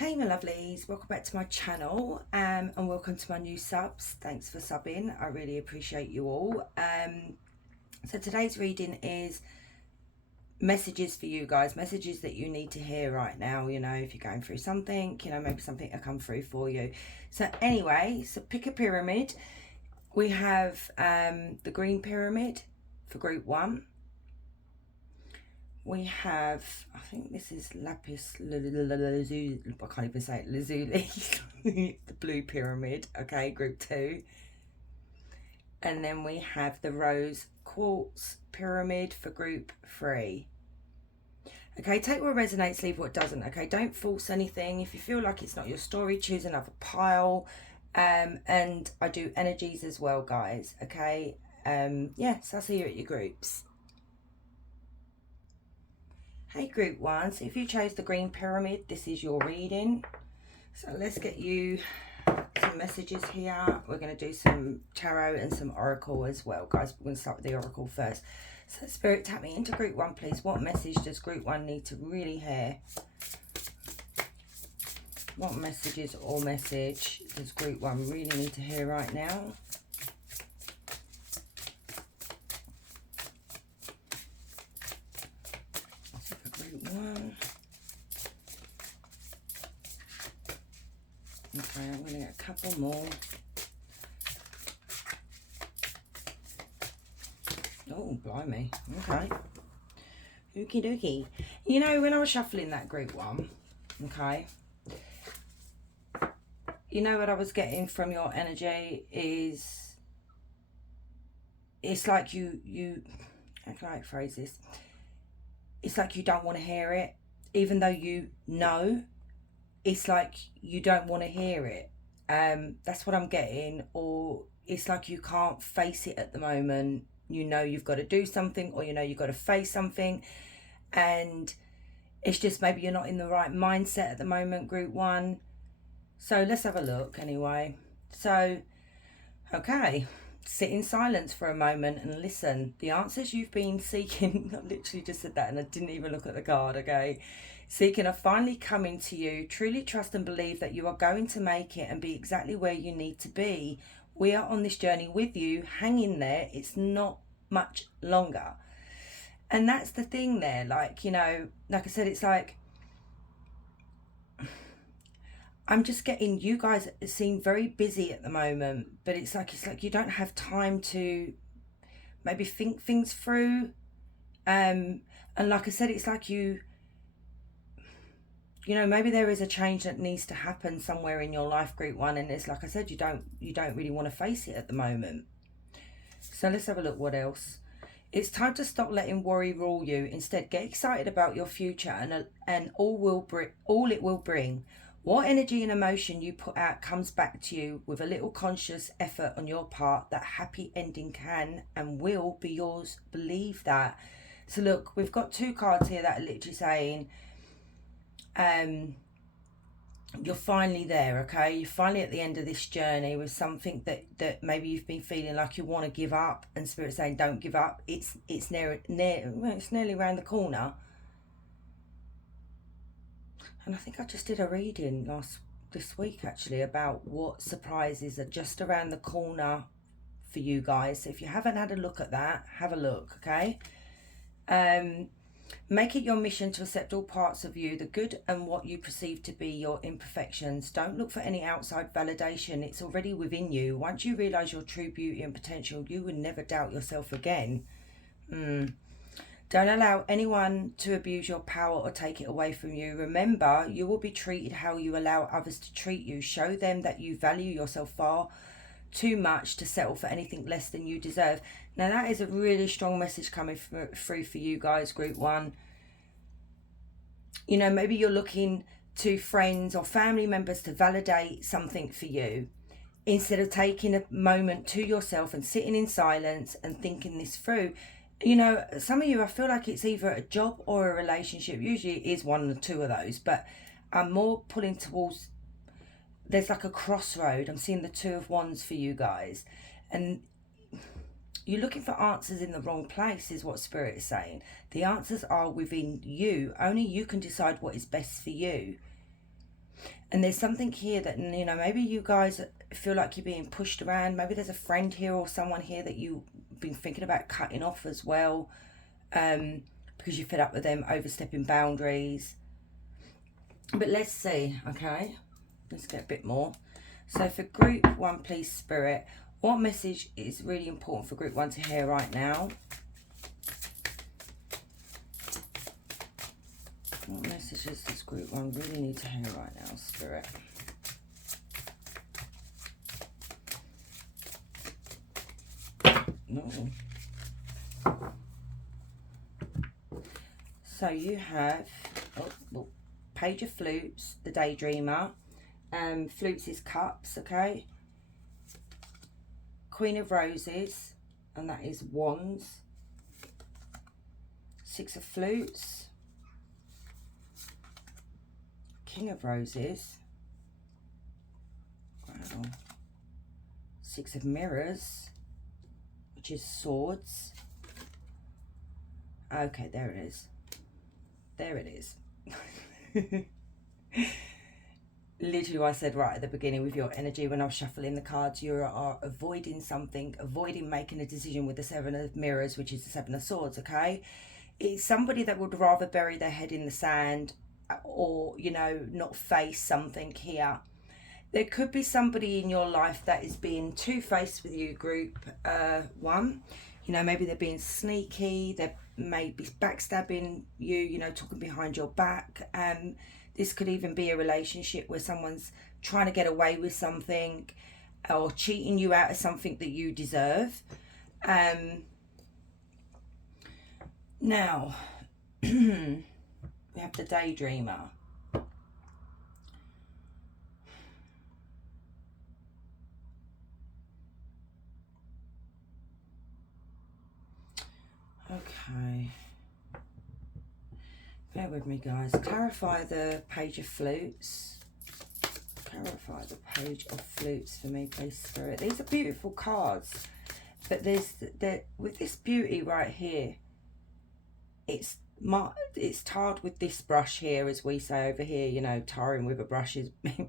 Hey my lovelies, welcome back to my channel and welcome to my new subs. Thanks for subbing, I really appreciate you all. So today's reading is messages for you guys, messages that you need to hear right now, you know, if you're going through something, you know, maybe something will come through for you. So anyway, so pick a pyramid. We have the green pyramid for group 1. We have, I think this is lapis lazuli, I can't even say it, lazuli, the blue pyramid, okay, group 2. And then we have the rose quartz pyramid for group 3. Okay, take what resonates, leave what doesn't, okay? Don't force anything. If you feel like it's not your story, choose another pile. And I do energies as well, guys, okay? So I'll see you at your groups. Hey group 1, so if you chose the green pyramid, this is your reading. So let's get you some messages here. We're going to do some tarot and some oracle as well, guys. We're going to start with the oracle first. So Spirit, tap me into group 1, please. What message does group 1 need to really hear? What messages or message does group 1 really need to hear right now? Okay, I'm going to get a couple more. Oh, blimey. Okay. Okie dokie. You know, when I was shuffling that group 1, okay, you know what I was getting from your energy is, it's like you how can I phrase this? It's like you don't want to hear it, even though you know. It's like you don't want to hear it. That's what I'm getting. Or it's like you can't face it at the moment. You know you've got to do something, or you know you've got to face something, and it's just maybe you're not in the right mindset at the moment, group 1. So let's have a look anyway. So, okay, sit in silence for a moment and listen. The answers you've been seeking, I literally just said that and I didn't even look at the card, okay? Seeking are finally coming to you. Truly trust and believe that you are going to make it and be exactly where you need to be. We are on this journey with you. Hang in there. It's not much longer. And that's the thing there. Like, you know, like I said, it's like, I'm just getting, you guys seem very busy at the moment, but it's like you don't have time to maybe think things through. And like I said, it's like you know, maybe there is a change that needs to happen somewhere in your life, group 1, and it's like I said, you don't really want to face it at the moment. So let's have a look what else. It's time to stop letting worry rule you. Instead, get excited about your future and all it will bring. What energy and emotion you put out comes back to you with a little conscious effort on your part. That happy ending can and will be yours. Believe that. So look, we've got 2 cards here that are literally saying, you're finally there, okay? You're finally at the end of this journey with something that maybe you've been feeling like you want to give up, and Spirit saying don't give up. It's nearly around the corner. And I think I just did a reading this week actually about what surprises are just around the corner for you guys. So if you haven't had a look at that, have a look, okay? Make it your mission to accept all parts of you, the good and what you perceive to be your imperfections. Don't look for any outside validation. It's already within you. Once you realise your true beauty and potential, you will never doubt yourself again. Don't allow anyone to abuse your power or take it away from you. Remember, you will be treated how you allow others to treat you. Show them that you value yourself far too much to settle for anything less than you deserve. Now that is a really strong message coming through for you guys, group 1. You know, maybe you're looking to friends or family members to validate something for you, instead of taking a moment to yourself and sitting in silence and thinking this through. You know, some of you, I feel like it's either a job or a relationship. Usually it is one or 2 of those, but I'm more pulling towards, there's like a crossroad. I'm seeing the 2 of Wands for you guys, and you're looking for answers in the wrong place is what Spirit is saying. The answers are within you. Only you can decide what is best for you. And there's something here that, you know, maybe you guys feel like you're being pushed around. Maybe there's a friend here or someone here that you've been thinking about cutting off as well, because you're fed up with them overstepping boundaries. But let's see, okay? Let's get a bit more. So for group 1, please, Spirit, what message is really important for group 1 to hear right now? What messages does group 1 really need to hear right now, Spirit? No. So you have Page of Flutes, the Daydreamer. Flutes is cups, okay? Queen of Roses, and that is wands. 6 of Flutes. King of Roses. Wow. 6 of Mirrors, which is swords. Okay, there it is. There it is. Literally what I said right at the beginning with your energy when I was shuffling the cards, you are avoiding something, avoiding making a decision with the 7 of Mirrors, which is the 7 of Swords, okay? It's somebody that would rather bury their head in the sand or, you know, not face something here. There could be somebody in your life that is being two-faced with you, group 1. You know, maybe they're being sneaky, they may be backstabbing you, you know, talking behind your back. This could even be a relationship where someone's trying to get away with something or cheating you out of something that you deserve. Now, we have the Daydreamer. Okay. Bear with me, guys. Clarify the Page of Flutes. Clarify the Page of Flutes for me, please, Spirit. These are beautiful cards. But with this beauty right here, it's tarred with this brush here, as we say over here, you know, tarring with a brush is... I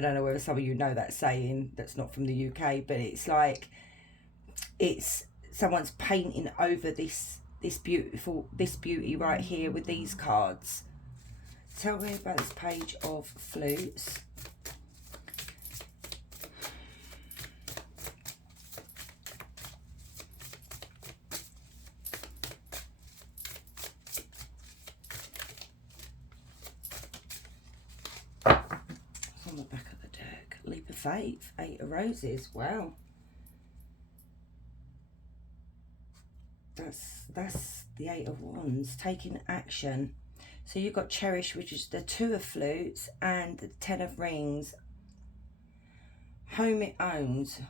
don't know whether some of you know that saying, that's not from the UK, but it's like, it's someone's painting over this beauty right here with these cards. Tell me about this Page of Flutes. It's on the back of the deck. Leap of Faith, 8 of Roses. Wow. That's the 8 of Wands, taking action. So you've got Cherish, which is the 2 of Flutes, and the 10 of Rings. Home it owns.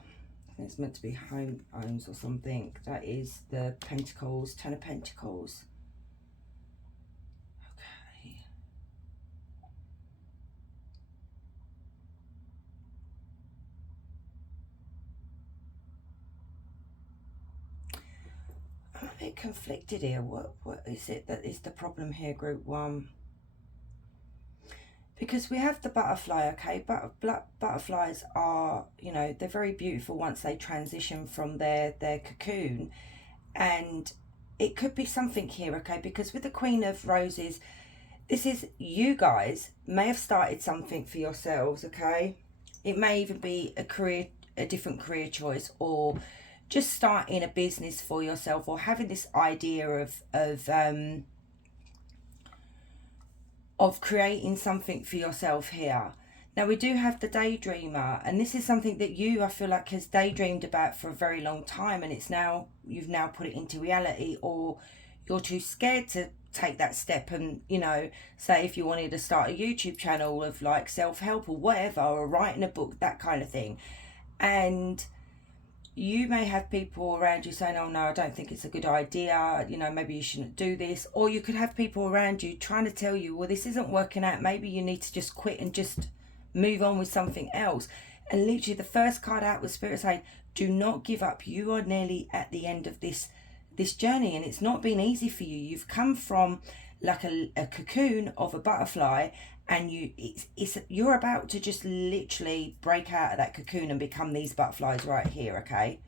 I think it's meant to be home owns or something. That is the Pentacles, 10 of Pentacles. Okay. I'm a bit conflicted here. What is it that is the problem here, group 1? Because we have the butterfly, okay? Butterflies are, you know, they're very beautiful once they transition from their cocoon. And it could be something here, okay? Because with the Queen of Roses, this is, you guys may have started something for yourselves, okay? It may even be a different career choice, or just starting a business for yourself, or having this idea of creating something for yourself here. Now we do have the Daydreamer, and this is something that I feel like has daydreamed about for a very long time, and you've now put it into reality, or you're too scared to take that step and, you know, say if you wanted to start a YouTube channel of like self-help or whatever, or writing a book, that kind of thing. And you may have people around you saying, oh no, I don't think it's a good idea, you know, maybe you shouldn't do this. Or you could have people around you trying to tell you, well, this isn't working out, maybe you need to just quit and just move on with something else. And literally the first card out was Spirit saying, do not give up. You are nearly at the end of this journey, and it's not been easy for you. You've come from like a cocoon of a butterfly, and you're about to just literally break out of that cocoon and become these butterflies right here, okay?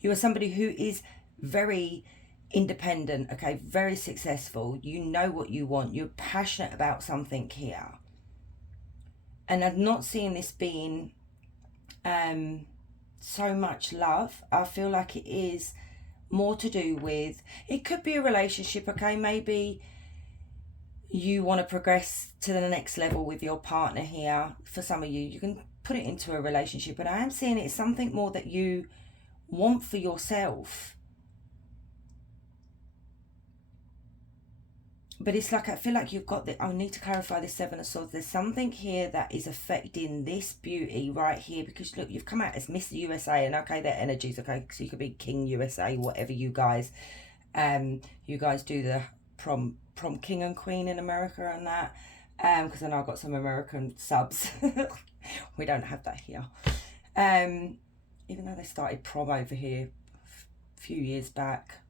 You are somebody who is very independent, okay, very successful. You know what you want. You're passionate about something here. And I'm not seeing this being so much love. I feel like it is more to do with, it could be a relationship, okay? Maybe you want to progress to the next level with your partner here. For some of you, you can put it into a relationship, but I am seeing it's something more that you want for yourself. But it's like, I feel like you've got I need to clarify this Seven of Swords. There's something here that is affecting this beauty right here, because look, you've come out as Miss USA, and okay, their energies, okay, so you could be King USA, whatever you guys do the prom king and queen in America and that, because I know I've got some American subs. We don't have that here, even though they started prom over here a few years back.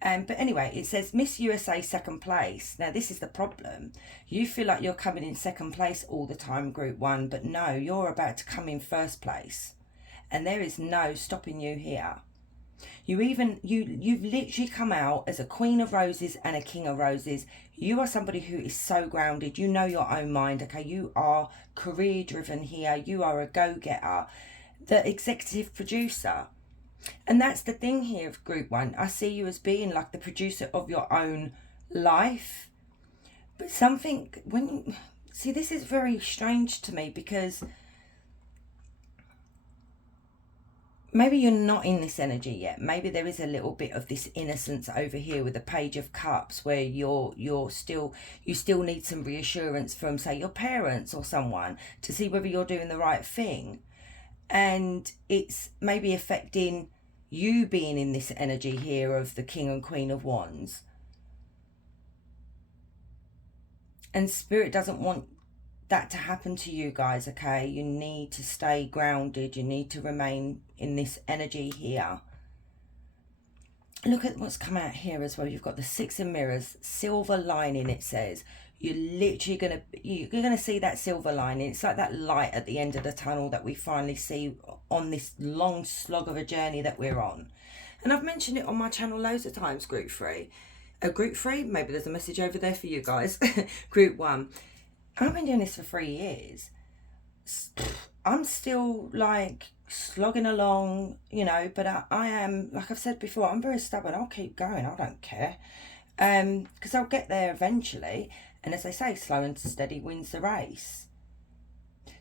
But anyway, it says Miss USA second place. Now, this is the problem. You feel like you're coming in second place all the time, Group 1, but no, you're about to come in first place. And there is no stopping you here. You've literally come out as a Queen of Roses and a King of Roses. You are somebody who is so grounded. You know your own mind, okay? You are career driven here. You are a go-getter. The executive producer. And that's the thing here of Group 1. I see you as being like the producer of your own life. But something, see, this is very strange to me, because maybe you're not in this energy yet. Maybe there is a little bit of this innocence over here with the Page of Cups, where you still need some reassurance from, say, your parents or someone to see whether you're doing the right thing. And it's maybe affecting you being in this energy here of the King and Queen of Wands. And Spirit doesn't want that to happen to you guys, okay? You need to stay grounded. You need to remain in this energy here. Look at what's come out here as well. You've got the Six of Mirrors, silver lining, it says. You're literally you're gonna see that silver lining. It's like that light at the end of the tunnel that we finally see on this long slog of a journey that we're on. And I've mentioned it on my channel loads of times, Group 3. Group 3, maybe there's a message over there for you guys. Group 1. I've been doing this for 3 years. I'm still like slogging along, you know, but I am, like I've said before, I'm very stubborn. I'll keep going. I don't care. Because I'll get there eventually. And as they say, slow and steady wins the race.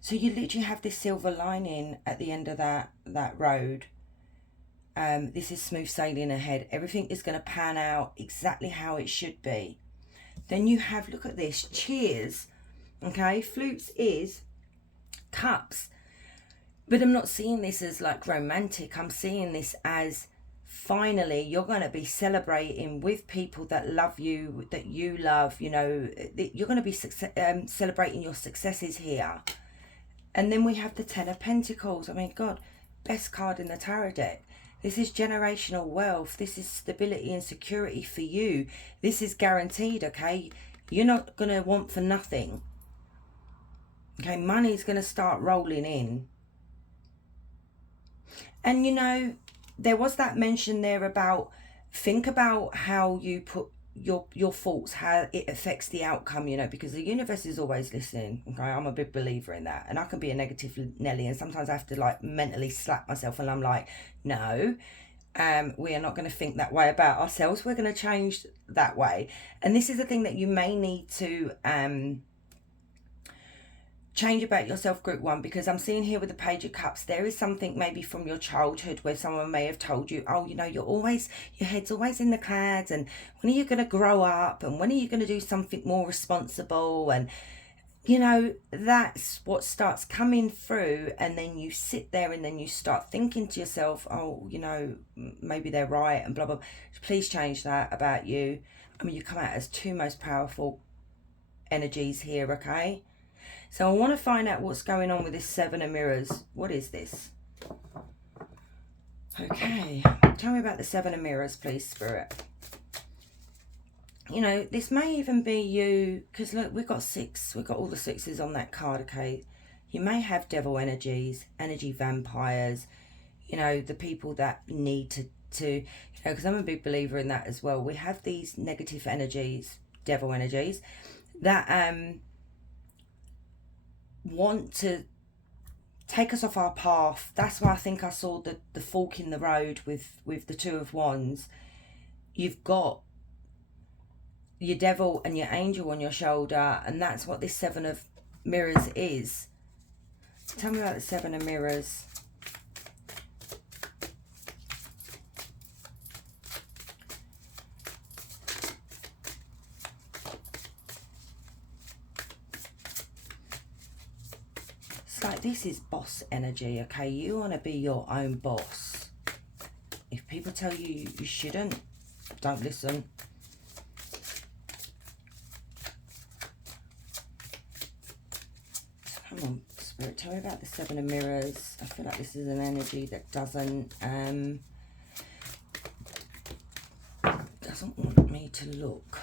So you literally have this silver lining at the end of that road. This is smooth sailing ahead. Everything is going to pan out exactly how it should be. Then you have, look at this, cheers. Okay, flutes is cups. But I'm not seeing this as like romantic. I'm seeing this as finally you're going to be celebrating with people that love you, that you love, you know, you're going to be celebrating your successes here. And then we have the Ten of Pentacles. I mean, God, best card in the tarot deck. This is generational wealth. This is stability and security for you. This is guaranteed, okay? You're not going to want for nothing. Okay, money's going to start rolling in. And, you know, there was that mention there about, think about how you put your thoughts, how it affects the outcome, you know, because the universe is always listening. Okay, I'm a big believer in that. And I can be a negative Nelly, and sometimes I have to like mentally slap myself, and I'm like, no, we are not going to think that way about ourselves. We're going to change that way. And this is the thing that you may need to change about yourself, Group 1, because I'm seeing here with the Page of Cups, there is something maybe from your childhood where someone may have told you, oh, you know, your head's always in the clouds, and when are you going to grow up, and when are you going to do something more responsible? And, you know, that's what starts coming through, and then you sit there and then you start thinking to yourself, oh, you know, maybe they're right, and blah, blah. Please change that about you. I mean, you come out as two most powerful energies here, okay? So I want to find out what's going on with this Seven of Mirrors. What is this? Okay. Tell me about the Seven of Mirrors, please, Spirit. you know, this may even be you, because look, we've got all the sixes on that card, okay? You may have devil energies, energy vampires, you know, the people that need to you know, because I'm a big believer in that as well. We have these negative energies, devil energies, that want to take us off our path. That's why I think I saw the fork in the road with the Two of Wands. You've got your devil and your angel on your shoulder, and that's what this Seven of Mirrors is. Tell me about the Seven of Mirrors. It's like, this is boss energy, okay? You want to be your own boss. If people tell you you shouldn't, don't listen. Come on, Spirit, tell me about the Seven of Mirrors. I feel like this is an energy that doesn't want me to look.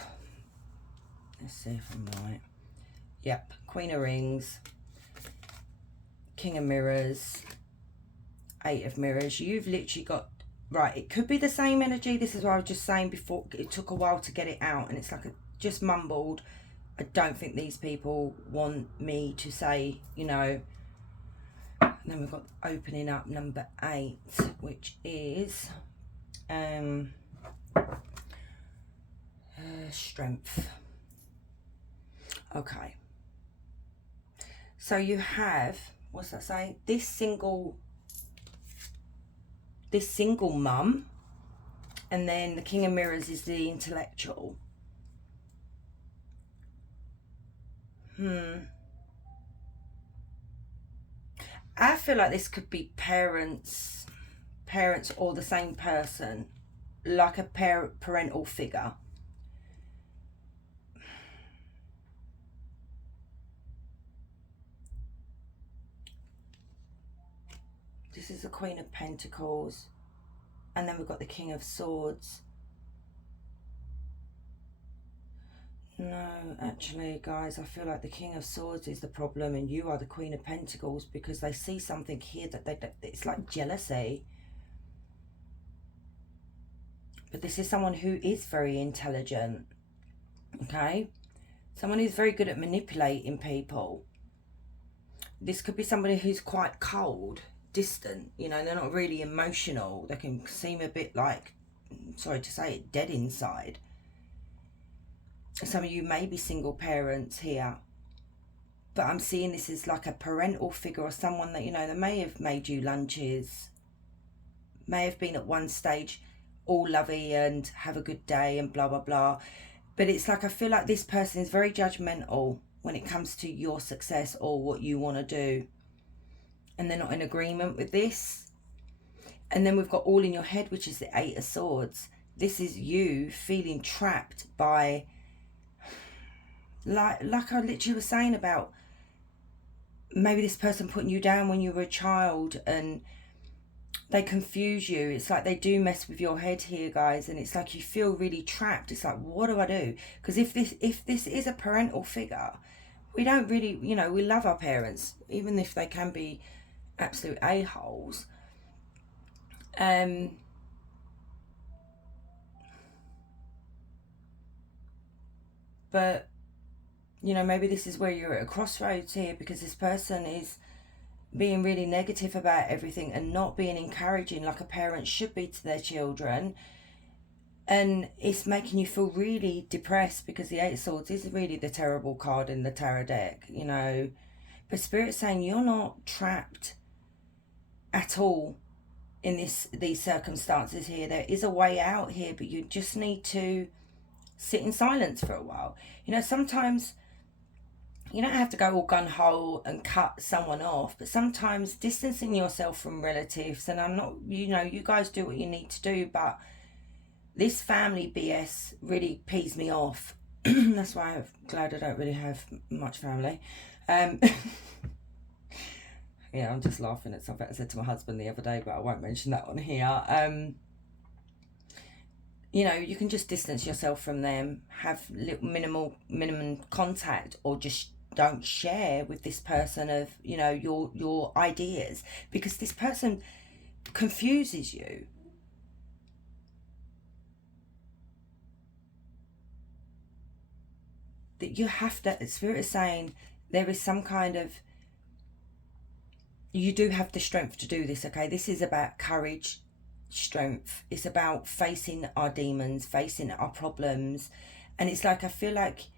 Let's see if I'm right. Yep, Queen of Rings, King of Mirrors, Eight of Mirrors. You've literally got, right, it could be the same energy. This is what I was just saying before. It took a while to get it out, and it's like I just mumbled. I don't think these people want me to say, you know. And then we've got opening up number 8, which is strength. Okay. So you have, what's that say? This single mum, and then the King of Mirrors is the intellectual. I feel like this could be parents or the same person, like a parental figure. This is the Queen of Pentacles, and then we've got the King of Swords. No, actually, guys, I feel like the King of Swords is the problem, and you are the Queen of Pentacles, because they see something here that it's like jealousy. But this is someone who is very intelligent, okay? Someone who's very good at manipulating people. This could be somebody who's quite cold, distant, you know, they're not really emotional. They can seem a bit like, sorry to say it, dead inside. Some of you may be single parents here, but I'm seeing this as like a parental figure, or someone that, you know, that may have made you lunches, may have been at one stage all lovey and have a good day and blah, blah, blah. But it's like, I feel like this person is very judgmental when it comes to your success or what you want to do. And they're not in agreement with this. And then we've got all in your head, which is the Eight of Swords. This is you feeling trapped by, like I literally was saying about maybe this person putting you down when you were a child, and they confuse you. It's like they do mess with your head here, guys, and it's like you feel really trapped. It's like, what do I do? Because if this is a parental figure, we don't really, you know, we love our parents, even if they can be absolute a-holes. But, you know, maybe this is where you're at a crossroads here, because this person is being really negative about everything and not being encouraging like a parent should be to their children. And it's making you feel really depressed, because the Eight of Swords is really the terrible card in the tarot deck, you know. But Spirit's saying you're not trapped at all in these circumstances here. There is a way out here, but you just need to sit in silence for a while. You know, sometimes you don't have to go all gung-ho and cut someone off, but sometimes distancing yourself from relatives, and I'm not, you know, you guys do what you need to do, but this family BS really pees me off. That's why I'm glad I don't really have much family. Yeah, I'm just laughing at something I said to my husband the other day, but I won't mention that on here. you know, you can just distance yourself from them, have little minimum contact, or just don't share with this person of, you know, your ideas, because this person confuses you. That you have to, Spirit is saying there is some kind of, you do have the strength to do this, okay? This is about courage, strength. It's about facing our demons, facing our problems. And it's like, I feel like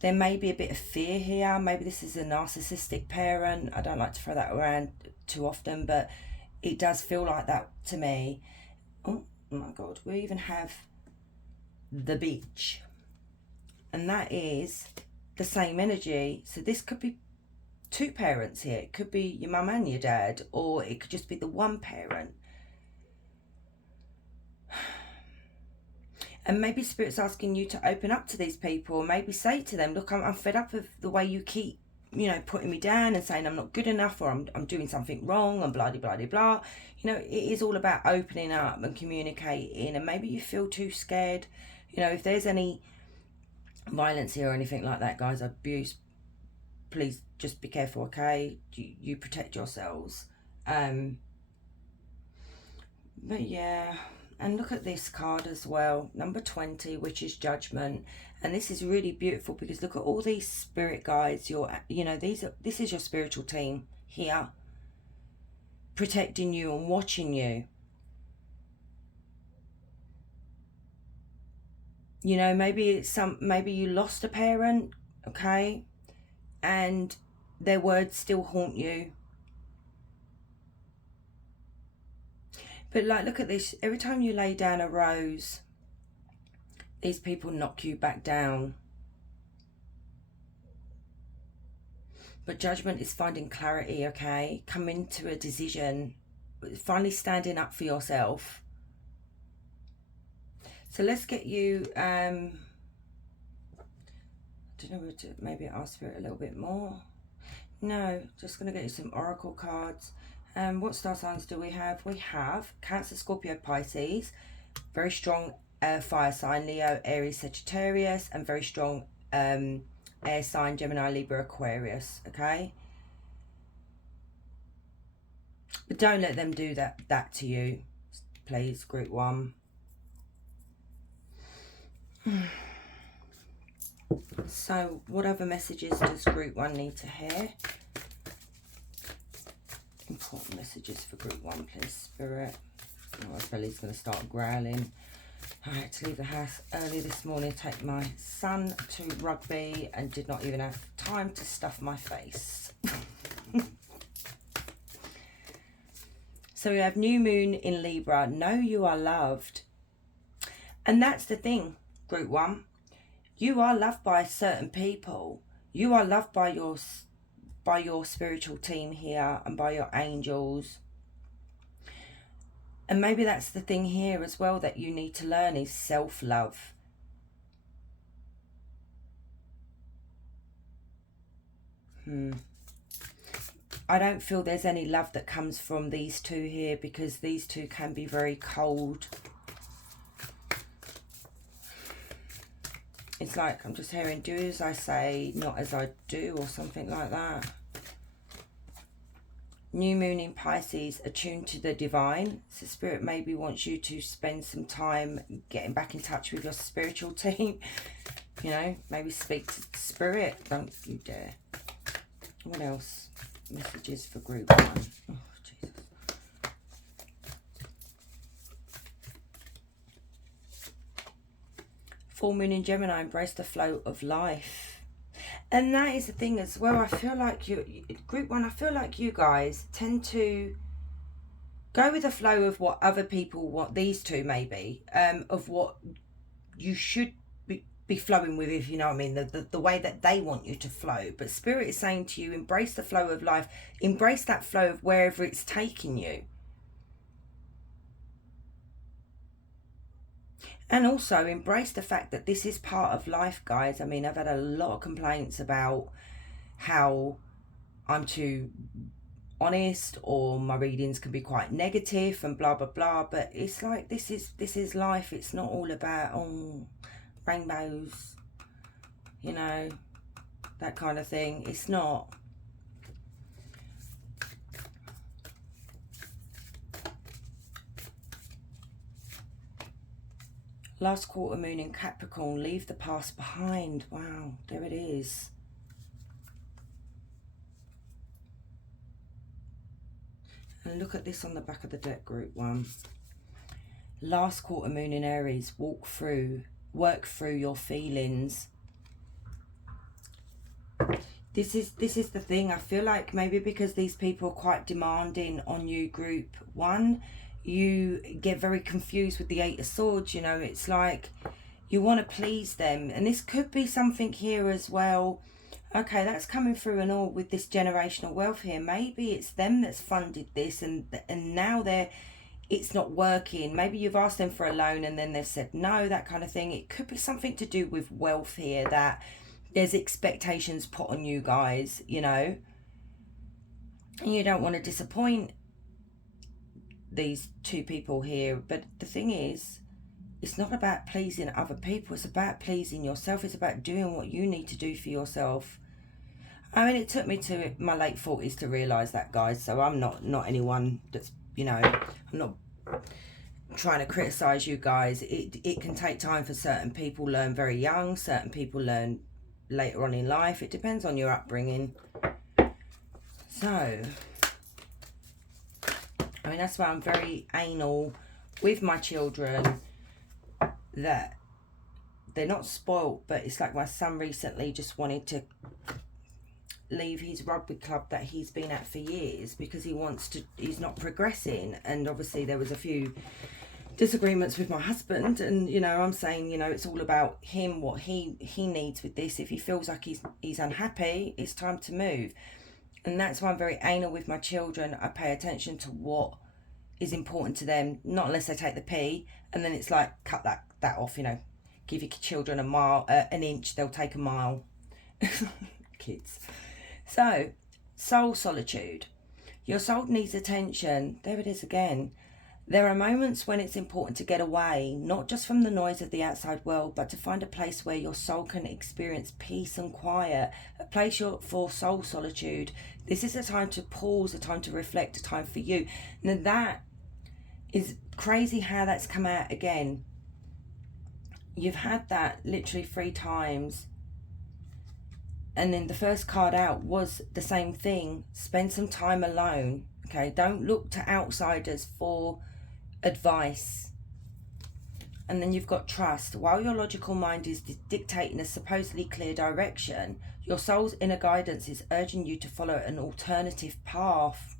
there may be a bit of fear here. Maybe this is a narcissistic parent. I don't like to throw that around too often, but it does feel like that to me. Oh my God, we even have the beach. And that is the same energy. So this could be two parents here. It could be your mum and your dad, or it could just be the one parent. And maybe Spirit's asking you to open up to these people. Maybe say to them, look, I'm fed up of the way you keep, you know, putting me down and saying I'm not good enough, or I'm doing something wrong, and blah, blah, blah, blah. You know, it is all about opening up and communicating. And maybe you feel too scared. You know, if there's any violence here or anything like that, guys, abuse, please just be careful, okay? You protect yourselves. But yeah, and look at this card as well, number 20, which is Judgment. And this is really beautiful because look at all these spirit guides. You know, this is your spiritual team here, protecting you and watching you. You know, maybe you lost a parent, okay, and their words still haunt you. But like, look at this. Every time you lay down a rose, these people knock you back down. But Judgment is finding clarity, okay? Coming to a decision, finally standing up for yourself. So let's get you, I don't know, maybe ask for it a little bit more. No, just going to get you some oracle cards. What star signs do we have? We have Cancer, Scorpio, Pisces, very strong fire sign, Leo, Aries, Sagittarius, and very strong air sign, Gemini, Libra, Aquarius, okay? But don't let them do that to you, please, group 1. So what other messages does group 1 need to hear? Important messages for group 1, please, Spirit. Oh, my belly's going to start growling. I had to leave the house early this morning, take my son to rugby, and did not even have time to stuff my face. So we have new moon in Libra. Know you are loved. And that's the thing, group 1. You are loved by certain people. You are loved by your spiritual team here and by your angels. And maybe that's the thing here as well that you need to learn is self-love. I don't feel there's any love that comes from these two here, because these two can be very cold. It's like, I'm just hearing, do as I say, not as I do, or something like that. New moon in Pisces, attuned to the divine. So Spirit maybe wants you to spend some time getting back in touch with your spiritual team. You know, maybe speak to Spirit. Don't you dare. What else? Messages for group 1. Oh, Jesus. Full moon in Gemini, embrace the flow of life. And that is the thing as well. I feel like group 1, I feel like you guys tend to go with the flow of what other people want, these two maybe, of what you should be flowing with, if you know what I mean, the way that they want you to flow. But Spirit is saying to you, embrace the flow of life, embrace that flow of wherever it's taking you. And also embrace the fact that this is part of life, guys. I mean, I've had a lot of complaints about how I'm too honest, or my readings can be quite negative and blah blah blah, but it's like this is life. It's not all about rainbows, you know, that kind of thing. It's not. Last quarter moon in Capricorn, leave the past behind. Wow, there it is. And look at this on the back of the deck, group 1. Last quarter moon in Aries, work through your feelings. This is the thing. I feel like maybe because these people are quite demanding on you, group 1, you get very confused with the 8 of Swords. You know, it's like you want to please them, and this could be something here as well. Okay, that's coming through and all with this generational wealth here. Maybe it's them that's funded this, and now it's not working. Maybe you've asked them for a loan and then they've said no, that kind of thing. It could be something to do with wealth here, that there's expectations put on you guys, you know, and you don't want to disappoint these 2 people here. But the thing is, it's not about pleasing other people. It's about pleasing yourself. It's about doing what you need to do for yourself. I mean, it took me to my late 40s to realise that, guys. So I'm not anyone that's, you know, I'm not trying to criticise you guys. It can take time for certain people. Learn very young. Certain people learn later on in life. It depends on your upbringing. So, I mean, that's why I'm very anal with my children, that they're not spoilt, but it's like my son recently just wanted to leave his rugby club that he's been at for years because he's not progressing. And obviously there was a few disagreements with my husband, and you know, I'm saying, you know, it's all about him, what he needs with this. If he feels like he's unhappy, it's time to move. And that's why I'm very anal with my children. I pay attention to what is important to them, not unless they take the pee, and then it's like, cut that off, you know. Give your children an inch, they'll take a mile. Kids. So, soul solitude. Your soul needs attention. There it is again. There are moments when it's important to get away, not just from the noise of the outside world, but to find a place where your soul can experience peace and quiet, a place for soul solitude. This is a time to pause, a time to reflect, a time for you. Now that is crazy how that's come out again. You've had that literally 3 times. And then the first card out was the same thing. Spend some time alone. Okay, don't look to outsiders for advice. And then you've got trust. While your logical mind is dictating a supposedly clear direction, your soul's inner guidance is urging you to follow an alternative path.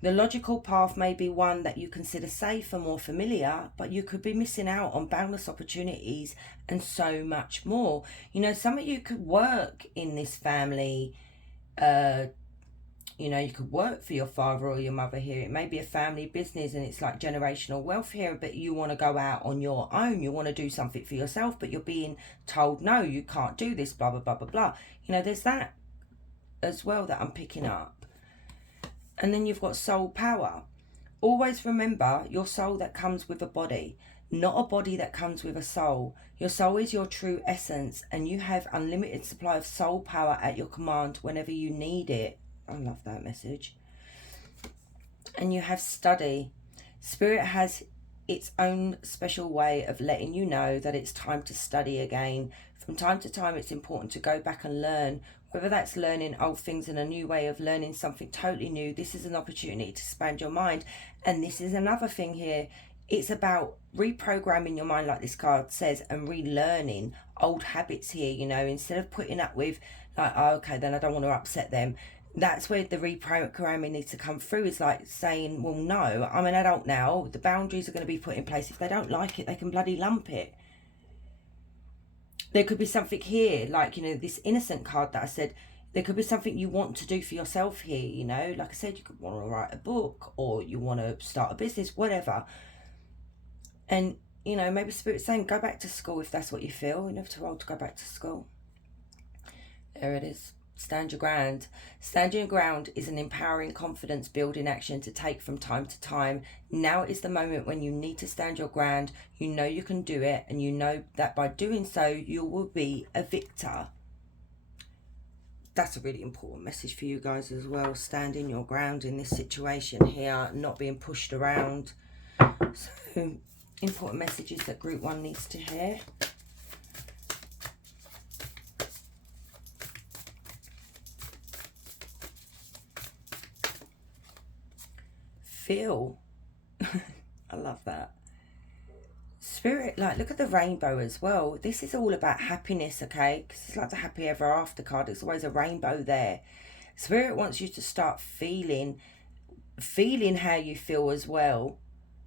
The logical path may be one that you consider safe and more familiar, but you could be missing out on boundless opportunities and so much more. You know, some of you could work in this family. You know, you could work for your father or your mother here. It may be a family business and it's like generational wealth here, but you want to go out on your own. You want to do something for yourself, but you're being told, no, you can't do this, blah, blah, blah, blah, blah. You know, there's that as well that I'm picking up. And then you've got soul power. Always remember your soul that comes with a body, not a body that comes with a soul. Your soul is your true essence, and you have unlimited supply of soul power at your command whenever you need it. I love that message. And you have study. Spirit has its own special way of letting you know that it's time to study again. From time to time, it's important to go back and learn. Whether that's learning old things and a new way of learning something totally new, this is an opportunity to expand your mind. And this is another thing here. It's about reprogramming your mind, like this card says, and relearning old habits here, you know, instead of putting up with like, oh, okay, then I don't want to upset them. That's where the reprogramming needs to come through. Is like saying, well, no, I'm an adult now. The boundaries are going to be put in place. If they don't like it, they can bloody lump it. There could be something here, like, you know, this innocent card that I said, there could be something you want to do for yourself here, you know. Like I said, you could want to write a book, or you want to start a business, whatever. And, you know, maybe Spirit's saying, go back to school if that's what you feel. You're never too old to go back to school. There it is. Stand your ground. Stand your ground is an empowering, confidence building action to take from time to time. Now is the moment when you need to stand your ground. You know you can do it, and you know that by doing so, you will be a victor. That's a really important message for you guys as well. Standing your ground in this situation here, not being pushed around. So, important messages that Group 1 needs to hear. Feel. I love that. Spirit, like, look at the rainbow as well. This is all about happiness, okay? Because it's like the happy ever after card. It's always a rainbow there. Spirit wants you to start feeling how you feel as well.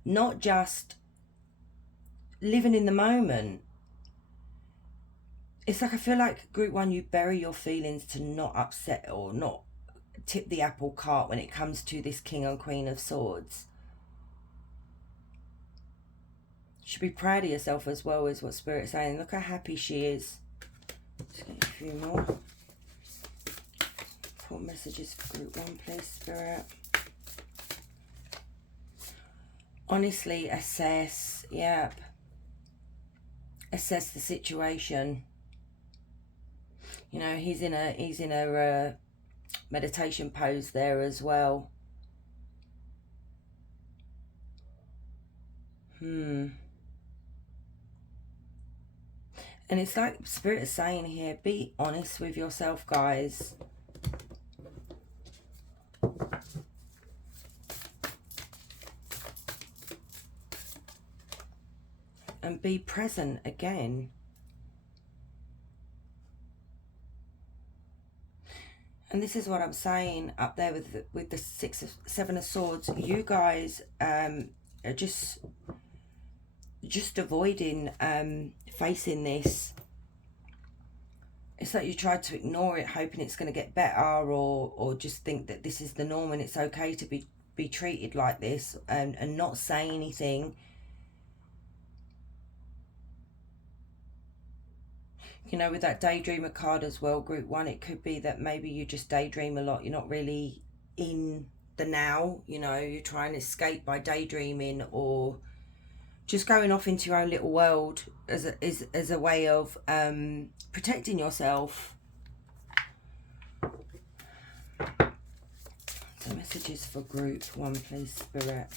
Not just living in the moment. It's like, I feel like Group 1, you bury your feelings to not upset or not tip the apple cart when it comes to this King and Queen of Swords. You should be proud of yourself as well, is what Spirit's saying. Look how happy she is. Let's get a few more. What messages for Group 1, please, Spirit? Honestly, assess. Yep. Assess the situation. You know, he's in a meditation pose there as well. And it's like Spirit is saying here, be honest with yourself, guys. And be present again. And this is what I'm saying up there with the Seven of Swords. You guys are just avoiding facing this. It's like you tried to ignore it, hoping it's going to get better, or just think that this is the norm and it's okay to be treated like this, and not say anything. You know, with that daydreamer card as well, Group 1, it could be that maybe you just daydream a lot. You're not really in the now, you know, you're trying to escape by daydreaming, or just going off into your own little world as a way of protecting yourself. So messages for Group 1, please, Spirit.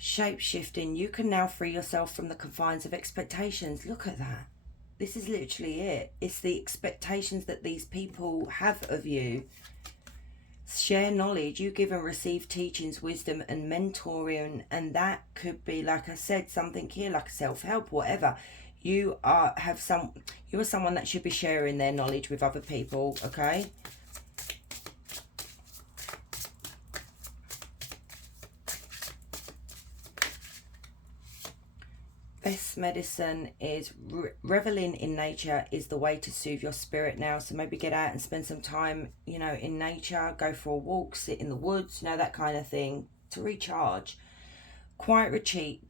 Shape-shifting. You can now free yourself from the confines of expectations. Look at that. This is literally it. It's the expectations that these people have of you. Share knowledge. You give and receive teachings, wisdom and mentoring, and that could be, like I said, something here like self-help, whatever. You are someone that should be sharing their knowledge with other people, okay? Best medicine is reveling in nature is the way to soothe your spirit now. So maybe get out and spend some time, you know, in nature. Go for a walk, sit in the woods, you know, that kind of thing, to recharge. Quiet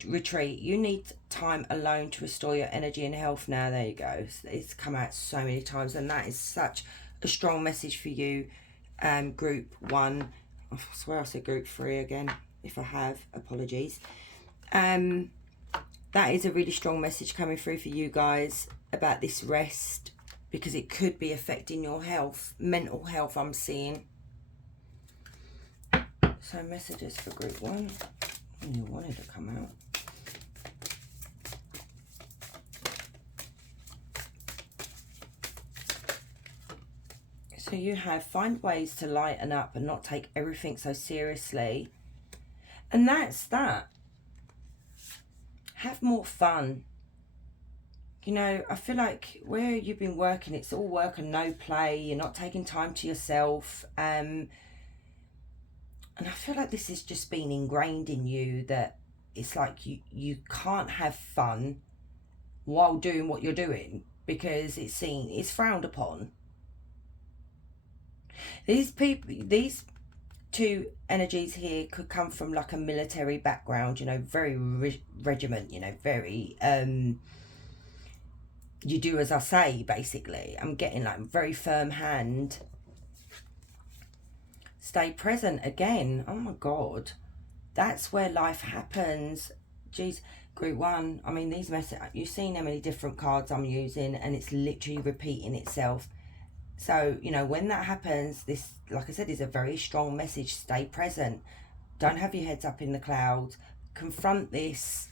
retreat. You need time alone to restore your energy and health now. There you go. It's come out so many times, and that is such a strong message for you, Group 1. I swear I said Group 3 again. If I have, apologies. That is a really strong message coming through for you guys about this rest, because it could be affecting your health, mental health, I'm seeing. So messages for Group 1. You wanted to come out. So you have, find ways to lighten up and not take everything so seriously. And that's that. Have more fun. You know, I feel like where you've been working, it's all work and no play. You're not taking time to yourself. And I feel like this has just been ingrained in you, that it's like you can't have fun while doing what you're doing, because it's frowned upon. These two energies here could come from like a military background, you know, very regiment, you know, very you do as I say, basically. I'm getting like very firm hand. Stay present again. Oh my God. That's where life happens. Jeez. Group 1. I mean, these messages, you've seen how many different cards I'm using, and it's literally repeating itself. So, you know, when that happens, this, like I said, is a very strong message. Stay present. Don't have your heads up in the clouds. Confront this.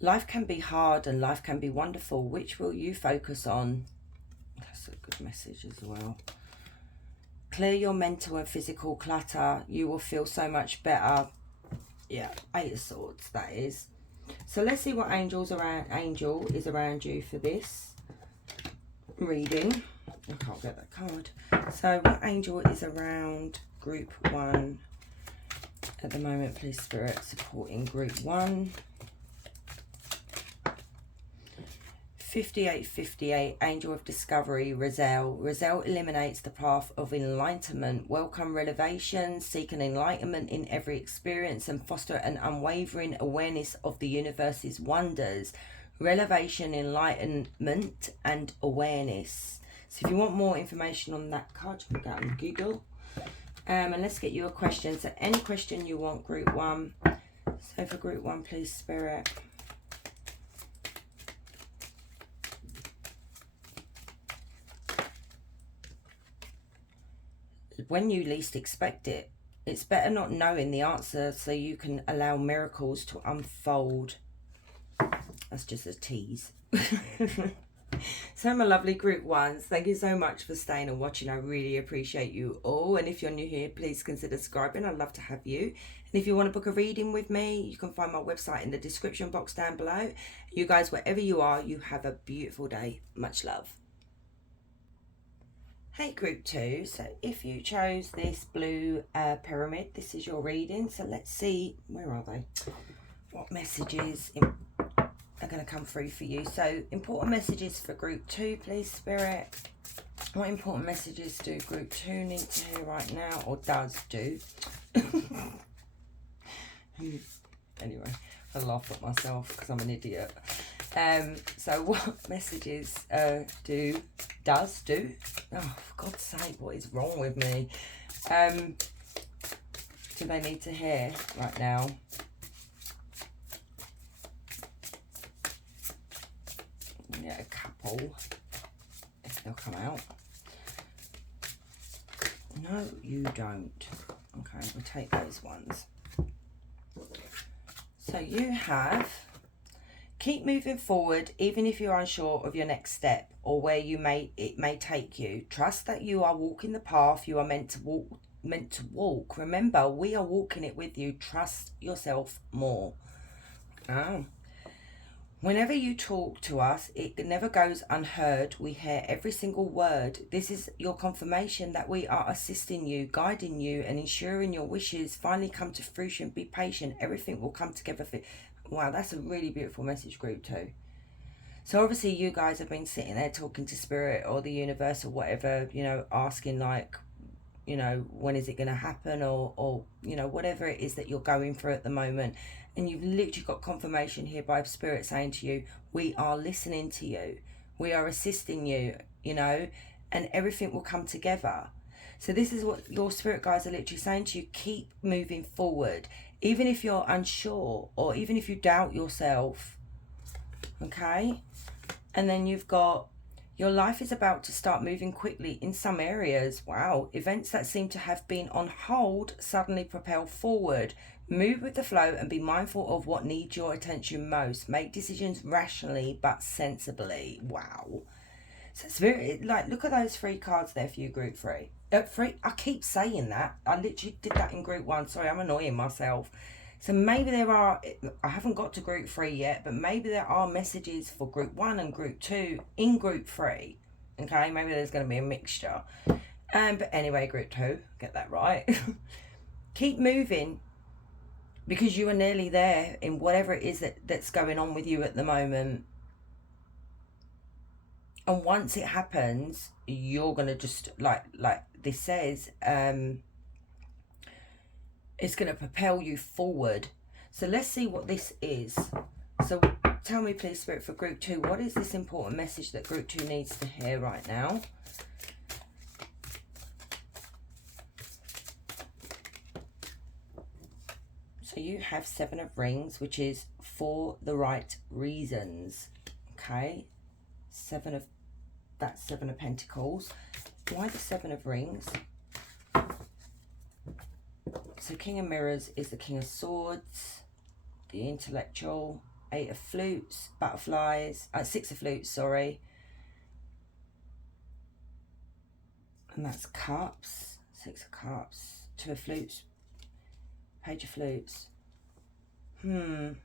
Life can be hard and life can be wonderful. Which will you focus on? That's a good message as well. Clear your mental and physical clutter. You will feel so much better. Yeah, 8 of Swords, that is. So let's see what angel is around you for this reading. I can't get that card. So what angel is around group 1 at the moment, please, Spirit, supporting group 1. 5858, Angel of Discovery, Raziel. Raziel eliminates the path of enlightenment. Welcome revelation, seek an enlightenment in every experience and foster an unwavering awareness of the universe's wonders. Revelation, enlightenment and awareness. So if you want more information on that card, you can go and Google. And let's get you a question. So any question you want, group 1. So for group 1, please, Spirit. When you least expect it, it's better not knowing the answer so you can allow miracles to unfold. That's just a tease. So my lovely group 1s, thank you so much for staying and watching. I really appreciate you all. And if you're new here, please consider subscribing. I'd love to have you. And if you want to book a reading with me, you can find my website in the description box down below. You guys, wherever you are, you have a beautiful day. Much love. Hey group 2, so if you chose this blue pyramid, this is your reading. So let's see, where are they? What messages are going to come through for you? So important messages for group 2, please, Spirit. What important messages do group 2 need to hear right now, or does do? Anyway, I laugh at myself because I'm an idiot. So what messages does do? Oh, for God's sake, what is wrong with me? Do they need to hear right now? Get a couple, if they'll come out. No, you don't. Okay, we'll take those ones. So you have, keep moving forward even if you're unsure of your next step or where it may take you. Trust that you are walking the path you are meant to walk. Remember, we are walking it with you. Trust yourself more. Oh. Whenever you talk to us, it never goes unheard. We hear every single word. This is your confirmation that we are assisting you, guiding you, and ensuring your wishes finally come to fruition. Be patient. Everything will come together for you. Wow, that's a really beautiful message, group 2. So obviously you guys have been sitting there talking to Spirit or the universe or whatever, you know, asking like, you know, when is it going to happen, or you know, whatever it is that you're going through at the moment. And you've literally got confirmation here by Spirit saying to you, we are listening to you. We are assisting you, you know, and everything will come together. So this is what your Spirit guides are literally saying to you. Keep moving forward. Even if you're unsure or even if you doubt yourself. Okay? And then you've got, your life is about to start moving quickly in some areas. Wow. Events that seem to have been on hold suddenly propel forward. Move with the flow and be mindful of what needs your attention most. Make decisions rationally but sensibly. Wow. So it's very, like, look at those 3 cards there for you, group 3. 3, I keep saying that. I literally did that in group 1. Sorry, I'm annoying myself. So maybe there are, I haven't got to group 3 yet, but maybe there are messages for group 1 and group 2 in group 3. Okay, maybe there's going to be a mixture. But anyway, group 2, get that right. Keep moving, because you are nearly there in whatever it is that's going on with you at the moment. And once it happens, you're going to just, like this says, It's going to propel you forward. So let's see what this is. So tell me please, Spirit, for group 2, what is this important message that group 2 needs to hear right now? So you have 7 of Rings, which is for the right reasons. Okay, that's 7 of Pentacles. Why the 7 of Rings? So King of Mirrors is the King of Swords, the intellectual, 8 of Flutes, butterflies, 6 of Flutes, sorry. And that's Cups, 6 of Cups, 2 of Flutes, Page of Flutes. These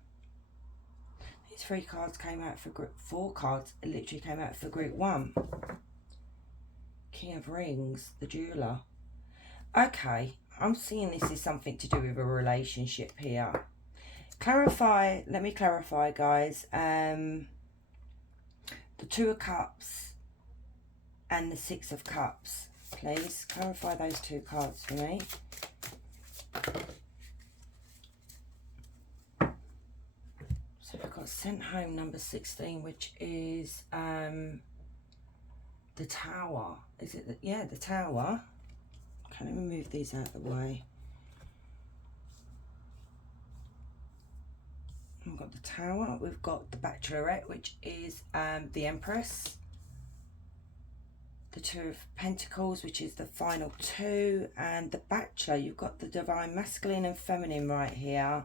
3 cards came out for group 4 cards. It literally came out for group 1. King of Rings, the jeweler. Okay, I'm seeing this is something to do with a relationship here. Let me clarify, guys. The 2 of Cups and the 6 of Cups. Please clarify those 2 cards for me. So we've got sent home number 16, which is the Tower. Is it? Yeah, the Tower. Okay, let me move these out of the way. We've got the Tower. We've got the Bachelorette, which is the Empress. The 2 of Pentacles, which is the final 2. And the Bachelor, you've got the Divine Masculine and Feminine right here.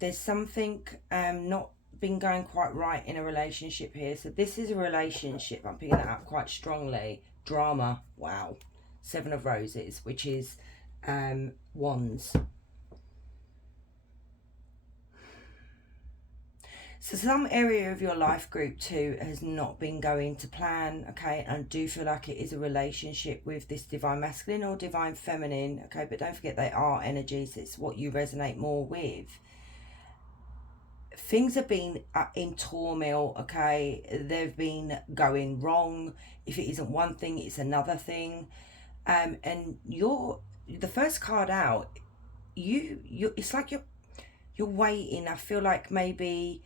There's something not been going quite right in a relationship here. So this is a relationship. I'm picking that up quite strongly. Drama. Wow. 7 of Roses, which is Wands. So some area of your life, group 2, has not been going to plan, okay? And I do feel like it is a relationship with this Divine Masculine or Divine Feminine, okay? But don't forget they are energies. It's what you resonate more with. Things have been in turmoil, okay? They've been going wrong. If it isn't one thing, it's another thing. And the first card out, it's like you're waiting. I feel like maybe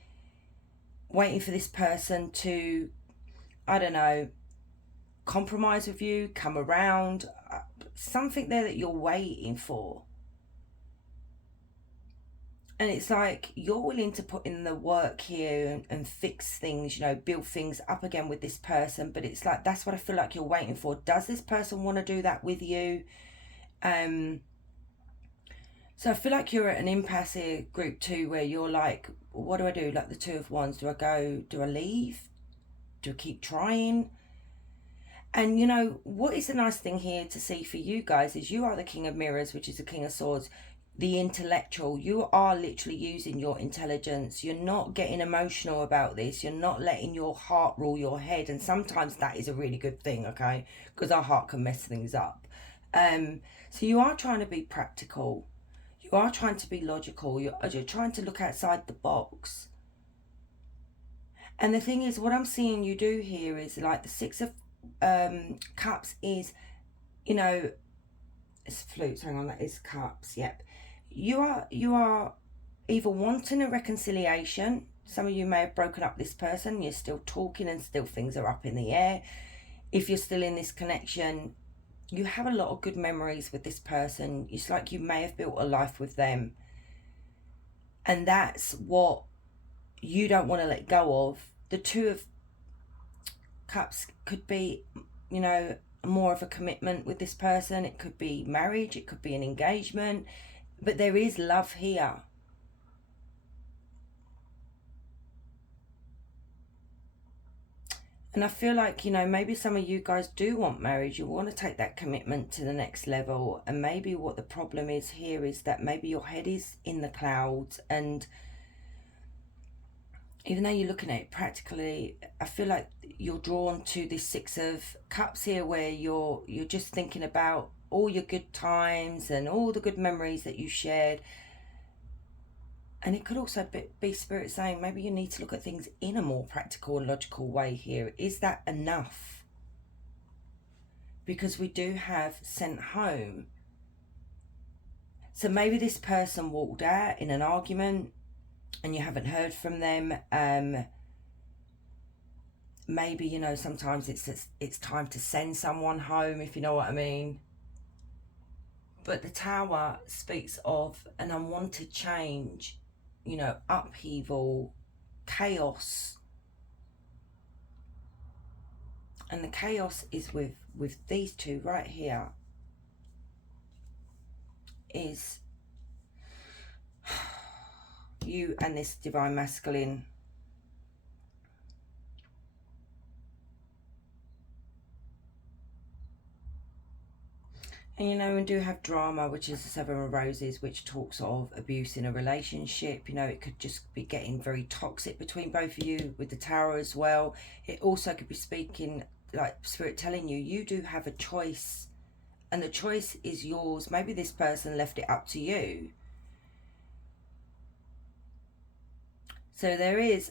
waiting for this person to, I don't know, compromise with you, come around, something there that you're waiting for. And it's like you're willing to put in the work here and fix things, you know, build things up again with this person. But it's like, that's what I feel like you're waiting for. Does this person want to do that with you? So I feel like you're at an impasse here, group 2, where you're like, what do I do? Like the 2 of Wands, do I leave? Do I keep trying? And you know, what is the nice thing here to see for you guys is you are the King of Mirrors, which is the King of Swords, the intellectual. You are literally using your intelligence. You're not getting emotional about this. You're not letting your heart rule your head. And sometimes that is a really good thing, okay? Because our heart can mess things up. So you are trying to be practical. You are trying to be logical. You're trying to look outside the box. And the thing is, what I'm seeing you do here is like the 6 of Cups is, you know, it's Flutes, hang on, that is Cups, yep. You are either wanting a reconciliation. Some of you may have broken up this person. You're still talking and still things are up in the air. If you're still in this connection, you have a lot of good memories with this person. It's like you may have built a life with them. And that's what you don't want to let go of. The 2 of Cups could be, you know, more of a commitment with this person. It could be marriage. It could be an engagement. But there is love here. And I feel like, you know, maybe some of you guys do want marriage. You want to take that commitment to the next level. And maybe what the problem is here is that maybe your head is in the clouds. And even though you're looking at it practically, I feel like you're drawn to this 6 of Cups here, where you're just thinking about all your good times and all the good memories that you shared. And it could also be Spirit saying maybe you need to look at things in a more practical and logical way here. Is that enough? Because we do have sent home. So maybe this person walked out in an argument and you haven't heard from them. Maybe, you know, sometimes it's time to send someone home, if you know what I mean. But the Tower speaks of an unwanted change, you know, upheaval, chaos. And the chaos is with these two right here. Is you and this divine masculine. And you know, we do have drama, which is the Seven of Roses, which talks of abuse in a relationship. You know, it could just be getting very toxic between both of you, with the Tower as well. It also could be speaking, like Spirit telling you, you do have a choice, and the choice is yours. Maybe this person left it up to you. So there is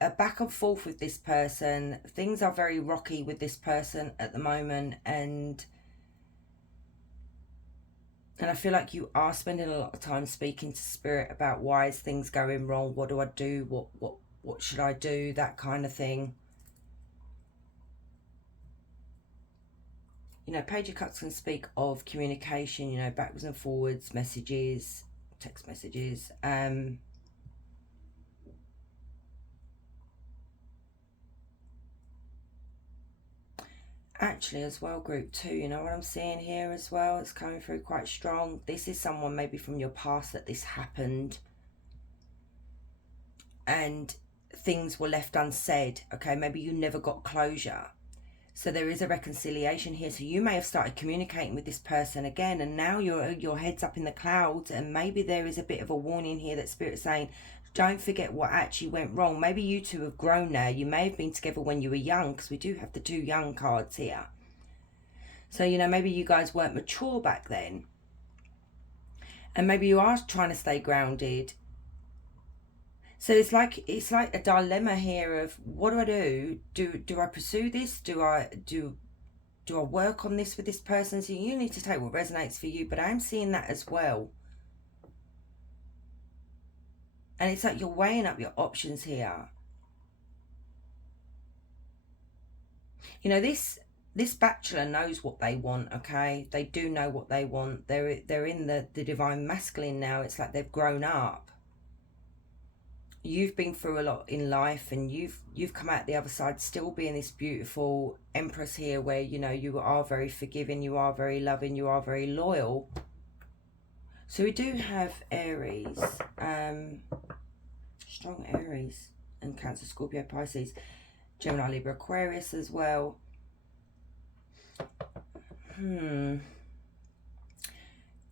a back and forth with this person. Things are very rocky with this person at the moment, and I feel like you are spending a lot of time speaking to Spirit about why is things going wrong, what do I do, what should I do, that kind of thing. You know, Page of Cups can speak of communication, you know, backwards and forwards, messages, text messages. Actually as well, group 2, you know what I'm seeing here as well, it's coming through quite strong. This is someone maybe from your past that this happened and things were left unsaid. Okay, maybe you never got closure, so there is a reconciliation here. So you may have started communicating with this person again, and now your head's up in the clouds, and maybe there is a bit of a warning here that Spirit's saying, don't forget what actually went wrong. Maybe you two have grown now. You may have been together when you were young, because we do have the 2 young cards here. So, you know, maybe you guys weren't mature back then. And maybe you are trying to stay grounded. So it's like a dilemma here of, what do I do? Do I pursue this? Do I work on this with this person? So you need to take what resonates for you, but I'm seeing that as well. And it's like you're weighing up your options here. You know, this bachelor knows what they want, okay? They do know what they want. They're in the divine masculine now. It's like they've grown up. You've been through a lot in life, and you've come out the other side still being this beautiful Empress here, where, you know, you are very forgiving, you are very loving, you are very loyal. So we do have Aries, strong Aries, and Cancer, Scorpio, Pisces, Gemini, Libra, Aquarius as well.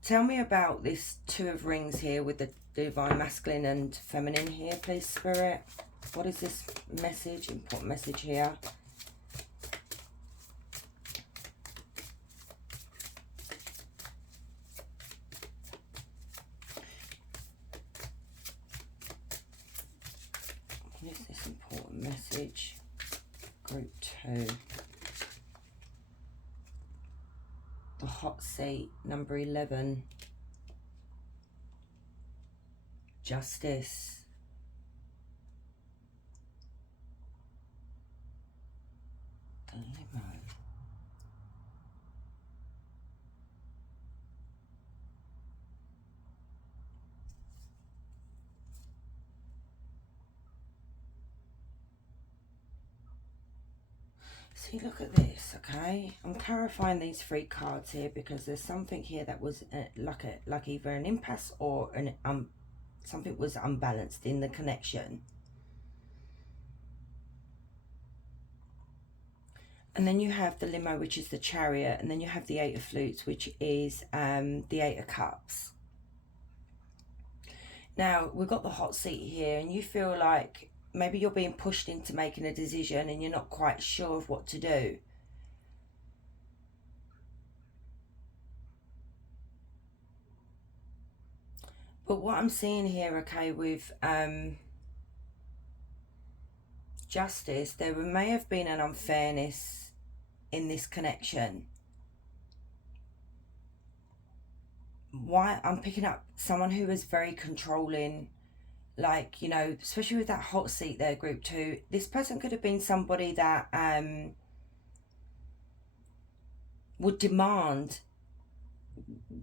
Tell me about this 2 of Rings here with the divine masculine and feminine here, please, Spirit. What is this message, important message here? What is this important message? Group 2. The hot seat, number 11. Justice. The limo. See, look at this, okay? I'm clarifying these 3 cards here because there's something here that was like either an impasse or an something was unbalanced in the connection. And then you have the limo, which is the Chariot, and then you have the 8 of Flutes, which is the 8 of Cups. Now, we've got the hot seat here, and you feel like maybe you're being pushed into making a decision and you're not quite sure of what to do. But what I'm seeing here, okay, with Justice, there may have been an unfairness in this connection. why I'm picking up someone who is very controlling, like, you know, especially with that hot seat there, group 2. This person could have been somebody that would demand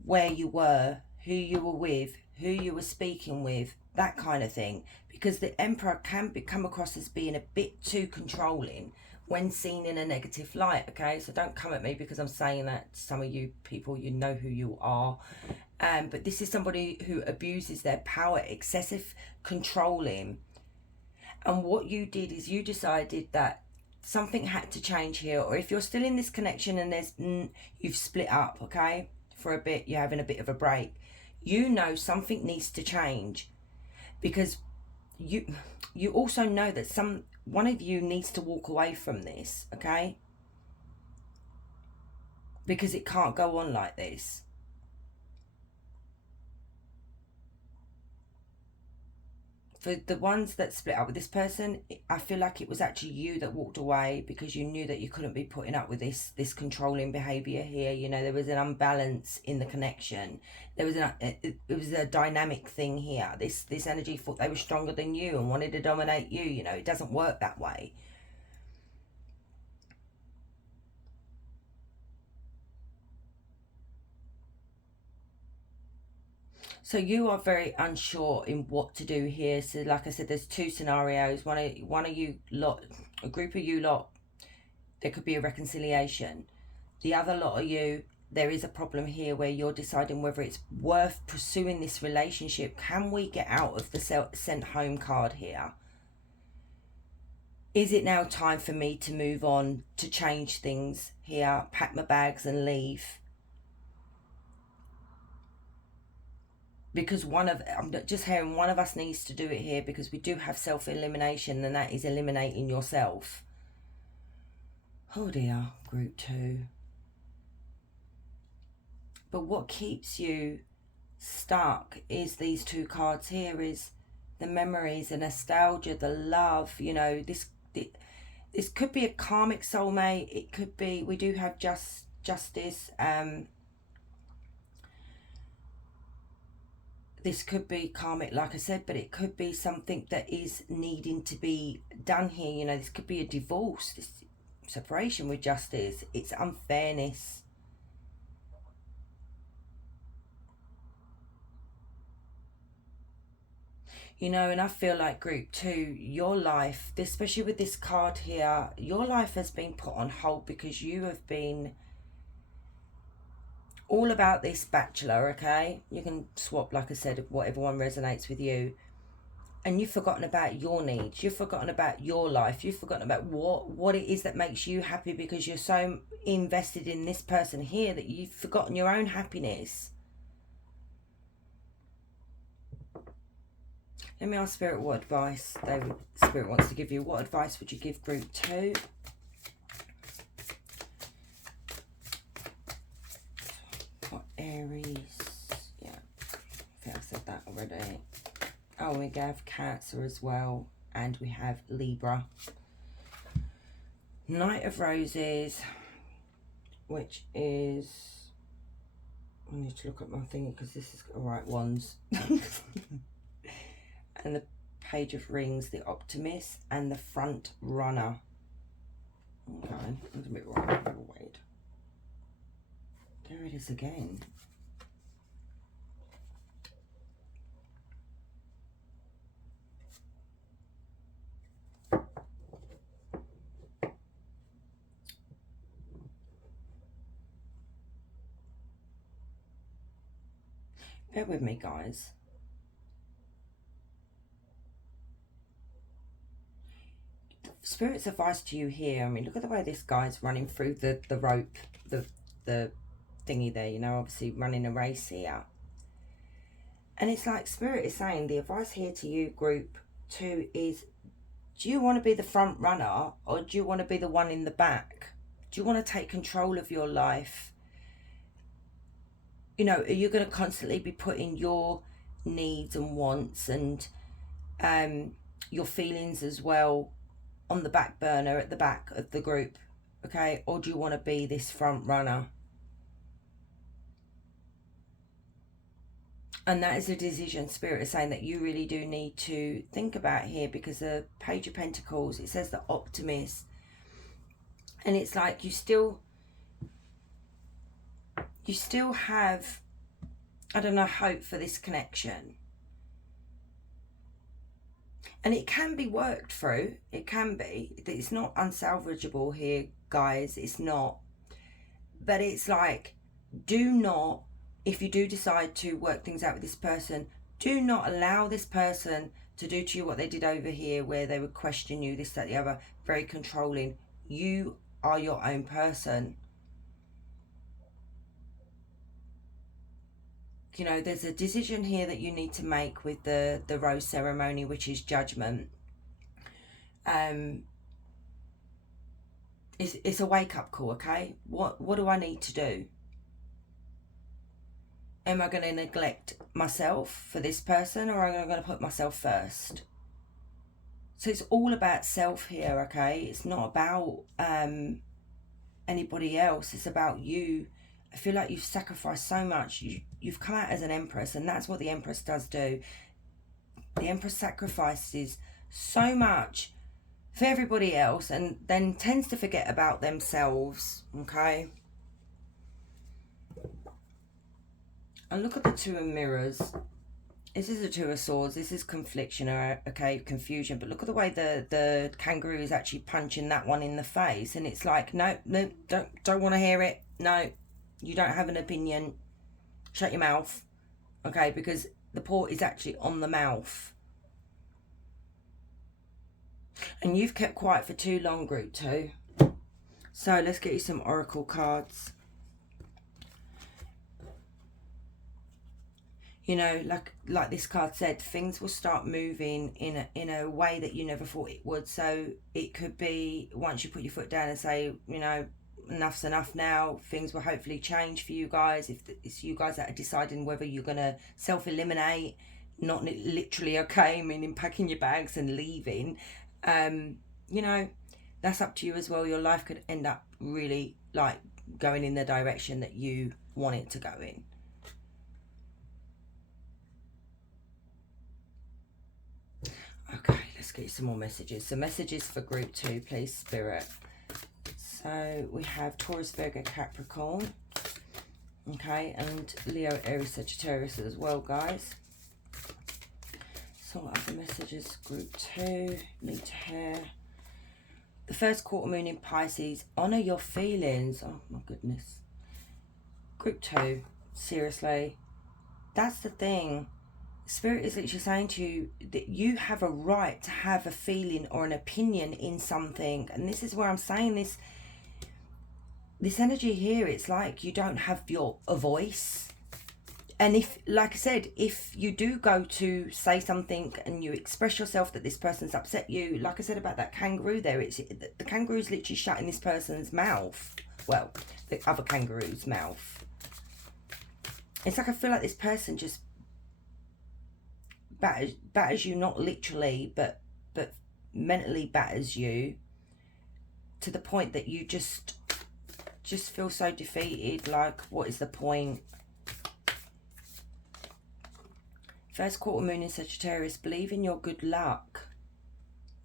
where you were, who you were with, who you were speaking with, that kind of thing, because the Emperor can come across as being a bit too controlling when seen in a negative light. Okay, so don't come at me because I'm saying that. Some of you people, you know who you are, but this is somebody who abuses their power, excessive controlling. And what you did is you decided that something had to change here, or if you're still in this connection and there's you've split up, okay, for a bit, you're having a bit of a break, you know something needs to change, because you also know that one of you needs to walk away from this, okay, because it can't go on like this. For the ones that split up with this person, I feel like it was actually you that walked away because you knew that you couldn't be putting up with this controlling behavior here. You know, there was an unbalance in the connection. There was it was a dynamic thing here. This energy thought they were stronger than you and wanted to dominate you. You know, it doesn't work that way. So you are very unsure in what to do here. So like I said, there's two scenarios. One of you lot, a group of you lot, there could be a reconciliation. The other lot of you, there is a problem here where you're deciding whether it's worth pursuing this relationship. Can we get out of the sent home card here? Is it now time for me to move on, to change things here, pack my bags and leave? Because I'm just hearing one of us needs to do it here, because we do have self-elimination, and that is eliminating yourself. Oh dear, group 2. But what keeps you stuck is these two cards here, is the memories, the nostalgia, the love. You know, this could be a karmic soulmate. It could be, we do have justice. This could be karmic, like I said, but it could be something that is needing to be done here. You know, this could be a divorce, this separation with justice. It's unfairness. You know, and I feel like group 2, your life, especially with this card here, your life has been put on hold because you have been all about this bachelor, okay? You can swap, like I said, whatever one resonates with you. And you've forgotten about your needs. You've forgotten about your life. You've forgotten about what it is that makes you happy, because you're so invested in this person here that you've forgotten your own happiness. Let me ask Spirit what advice Spirit wants to give you. What advice would you give group 2? Aries, yeah, I think I've said that already. Oh, we have Cancer as well, and we have Libra. Knight of Roses, which is, I need to look at my thingy because this is all right, wands. And the Page of Rings, the Optimist, and the Front Runner. Okay, that's a bit wrong. Wait. There it is again. Bear with me, guys. Spirit's advice to you here, I mean, look at the way this guy's running through the rope, the thingy there, you know, obviously running a race here. And it's like Spirit is saying, the advice here to you, group 2, is, do you want to be the front runner, or do you want to be the one in the back? Do you want to take control of your life? You know, are you going to constantly be putting your needs and wants and your feelings as well on the back burner at the back of the group, okay? Or do you want to be this front runner? And that is a decision Spirit is saying that you really do need to think about here, because the Page of Pentacles, it says the Optimist. And it's like you still have, I don't know, hope for this connection. And it can be worked through. It can be. It's not unsalvageable here, guys. It's not. But it's like, do not, if you do decide to work things out with this person, do not allow this person to do to you what they did over here, where they would question you, this, that, the other, very controlling. You are your own person. You know, there's a decision here that you need to make with the rose ceremony, which is judgment. It's a wake-up call, okay? What do I need to do? Am I going to neglect myself for this person, or am I going to put myself first? So it's all about self here, okay? It's not about anybody else. It's about you. I feel like you've sacrificed so much. You've come out as an Empress, and that's what the Empress does do. The Empress sacrifices so much for everybody else, and then tends to forget about themselves, okay? And look at the Two of Mirrors. This is the Two of Swords. This is confliction, okay, confusion. But look at the way the kangaroo is actually punching that one in the face. And it's like, no, don't want to hear it. No, you don't have an opinion. Shut your mouth, okay? Because the paw is actually on the mouth. And you've kept quiet for too long, Group 2. So let's get you some oracle cards. You know, like this card said, things will start moving in a way that you never thought it would. So it could be, once you put your foot down and say, you know, enough's enough now, things will hopefully change for you guys. If it's you guys that are deciding whether you're going to self-eliminate, not literally, okay, meaning packing your bags and leaving, you know, that's up to you as well. Your life could end up really like going in the direction that you want it to go in. Okay, let's get you some more messages. So messages for Group 2, please, Spirit. So we have Taurus, Virgo, Capricorn. Okay, and Leo, Aries, Sagittarius as well, guys. So what other messages? Group 2, need to hear. The first quarter moon in Pisces. Honour your feelings. Oh my goodness. Group 2, seriously. That's the thing. Spirit is literally saying to you that you have a right to have a feeling or an opinion in something. And this is where I'm saying this energy here, it's like you don't have a voice. And if, like I said, if you do go to say something and you express yourself that this person's upset you, like I said about that kangaroo there, the kangaroo's literally shutting this person's mouth. Well, the other kangaroo's mouth. It's like I feel like this person just batters you, not literally, but mentally batters you to the point that you just feel so defeated. Like, what is the point? First quarter moon in Sagittarius. Believe in your good luck.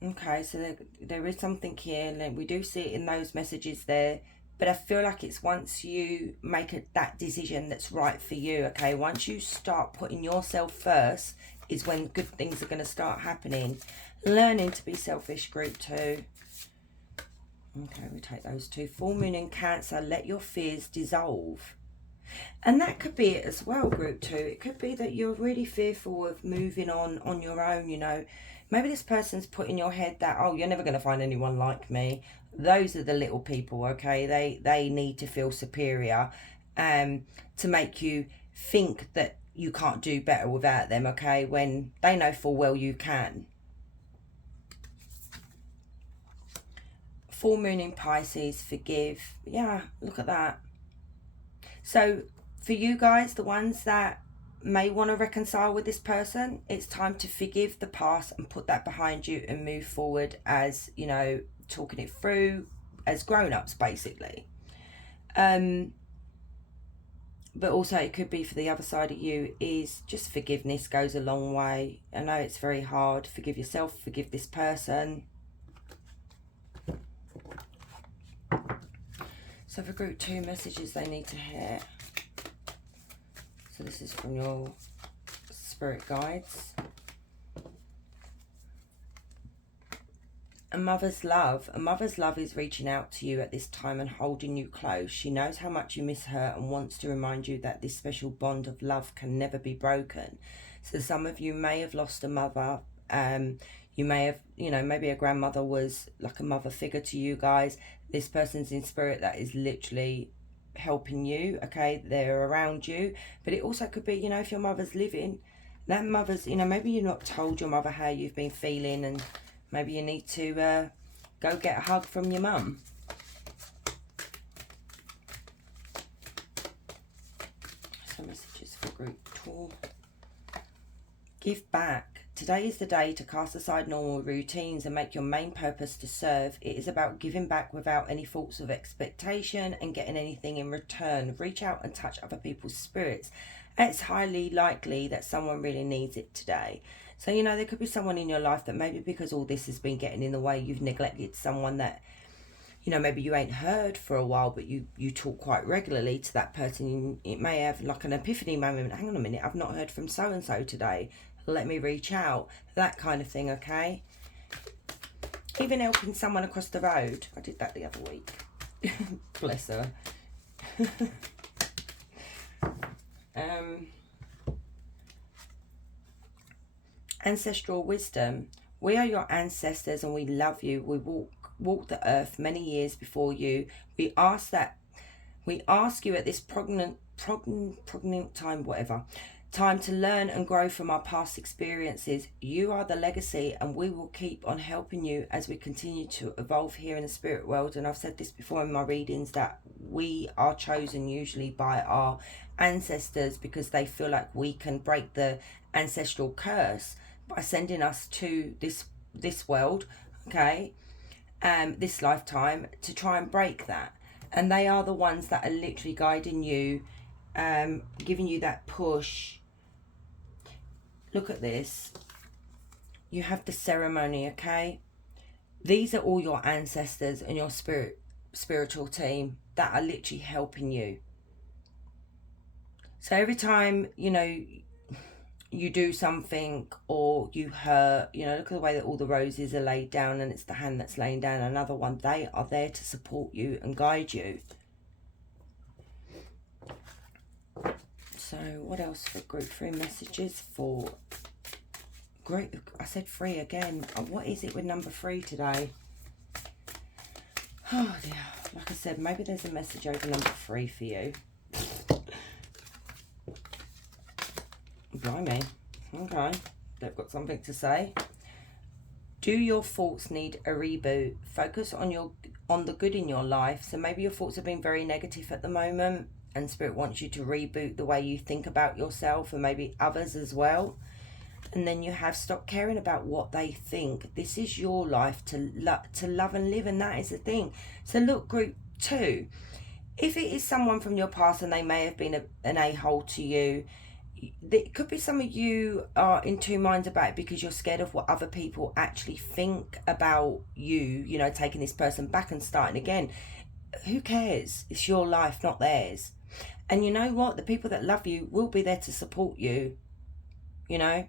Okay, so there is something here, and we do see it in those messages there. But I feel like it's once you make that decision that's right for you, okay? Once you start putting yourself first is when good things are going to start happening. Learning to be selfish, Group 2. Okay, we take those two. Full moon in Cancer. Let your fears dissolve. And that could be it as well, Group 2. It could be that you're really fearful of moving on your own, you know. Maybe this person's put in your head that, oh, you're never going to find anyone like me. Those are the little people, okay? They need to feel superior to make you think that you can't do better without them, okay? When they know full well you can. Full moon in Pisces, forgive. Yeah, look at that. So for you guys, the ones that may want to reconcile with this person, it's time to forgive the past and put that behind you and move forward as, you know, talking it through as grown-ups, basically. But also it could be for the other side of you is just forgiveness goes a long way. I know it's very hard. Forgive yourself, forgive this person. So for group 2, messages they need to hear. So this is from your spirit guides. A mother's love. A mother's love is reaching out to you at this time and holding you close. She knows how much you miss her and wants to remind you that this special bond of love can never be broken. So some of you may have lost a mother. You may have, you know, maybe a grandmother was like a mother figure to you guys. This person's in spirit that is literally helping you, okay? They're around you. But it also could be, you know, if your mother's living, that mother's, you know, maybe you're not told your mother how you've been feeling, and maybe you need to go get a hug from your mum. Some messages for group 2. Give back. Today is the day to cast aside normal routines and make your main purpose to serve. It is about giving back without any thoughts of expectation and getting anything in return. Reach out and touch other people's spirits. It's highly likely that someone really needs it today. So, you know, there could be someone in your life that maybe because all this has been getting in the way, you've neglected someone that, you know, maybe you ain't heard for a while, but you talk quite regularly to that person. It may have like an epiphany moment. Hang on a minute, I've not heard from so-and-so today. Let me reach out. That kind of thing, okay? Even helping someone across the road. I did that the other week. Bless her. Ancestral wisdom. We are your ancestors and we love you. We walk the earth many years before you. We ask you at this pregnant time to learn and grow from our past experiences. You are the legacy and we will keep on helping you as we continue to evolve here in the spirit world. And I've said this before in my readings that we are chosen usually by our ancestors because they feel like we can break the ancestral curse by sending us to this world, okay, this lifetime, to try and break that. And they are the ones that are literally guiding you, giving you that push. Look at this. You have the ceremony, okay? These are all your ancestors and your spiritual team that are literally helping you. So every time, you know, you do something or you hurt, you know, look at the way that all the roses are laid down and it's the hand that's laying down another one. They are there to support you and guide you. So what else for group 3 messages for group? I said 3 again. What is it with number 3 today? Oh dear. Like I said, maybe there's a message over number 3 for you. Blimey. Okay. They've got something to say. Do your thoughts need a reboot? Focus on the good in your life. So maybe your thoughts have been very negative at the moment and Spirit wants you to reboot the way you think about yourself and maybe others as well. And then you have stopped caring about what they think. This is your life to love and live, and that is the thing. So look, group 2, if it is someone from your past and they may have been an a-hole to you, it could be some of you are in two minds about it because you're scared of what other people actually think about you, you know, taking this person back and starting again. Who cares? It's your life, not theirs. And you know what? The people that love you will be there to support you, you know.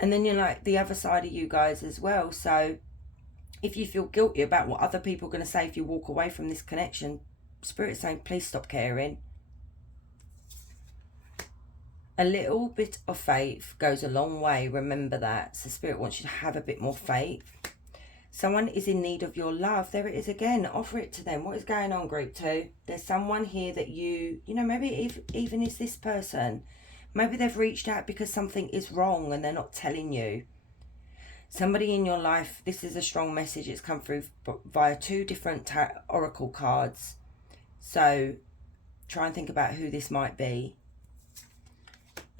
And then you're like the other side of you guys as well. So if you feel guilty about what other people are going to say if you walk away from this connection, Spirit's saying, please stop caring. A little bit of faith goes a long way. Remember that. So Spirit wants you to have a bit more faith. Someone is in need of your love. There it is again. Offer it to them. What is going on, group 2? There's someone here that you know, maybe even is this person. Maybe they've reached out because something is wrong and they're not telling you. Somebody in your life, this is a strong message. It's come through via 2 different oracle cards. So try and think about who this might be.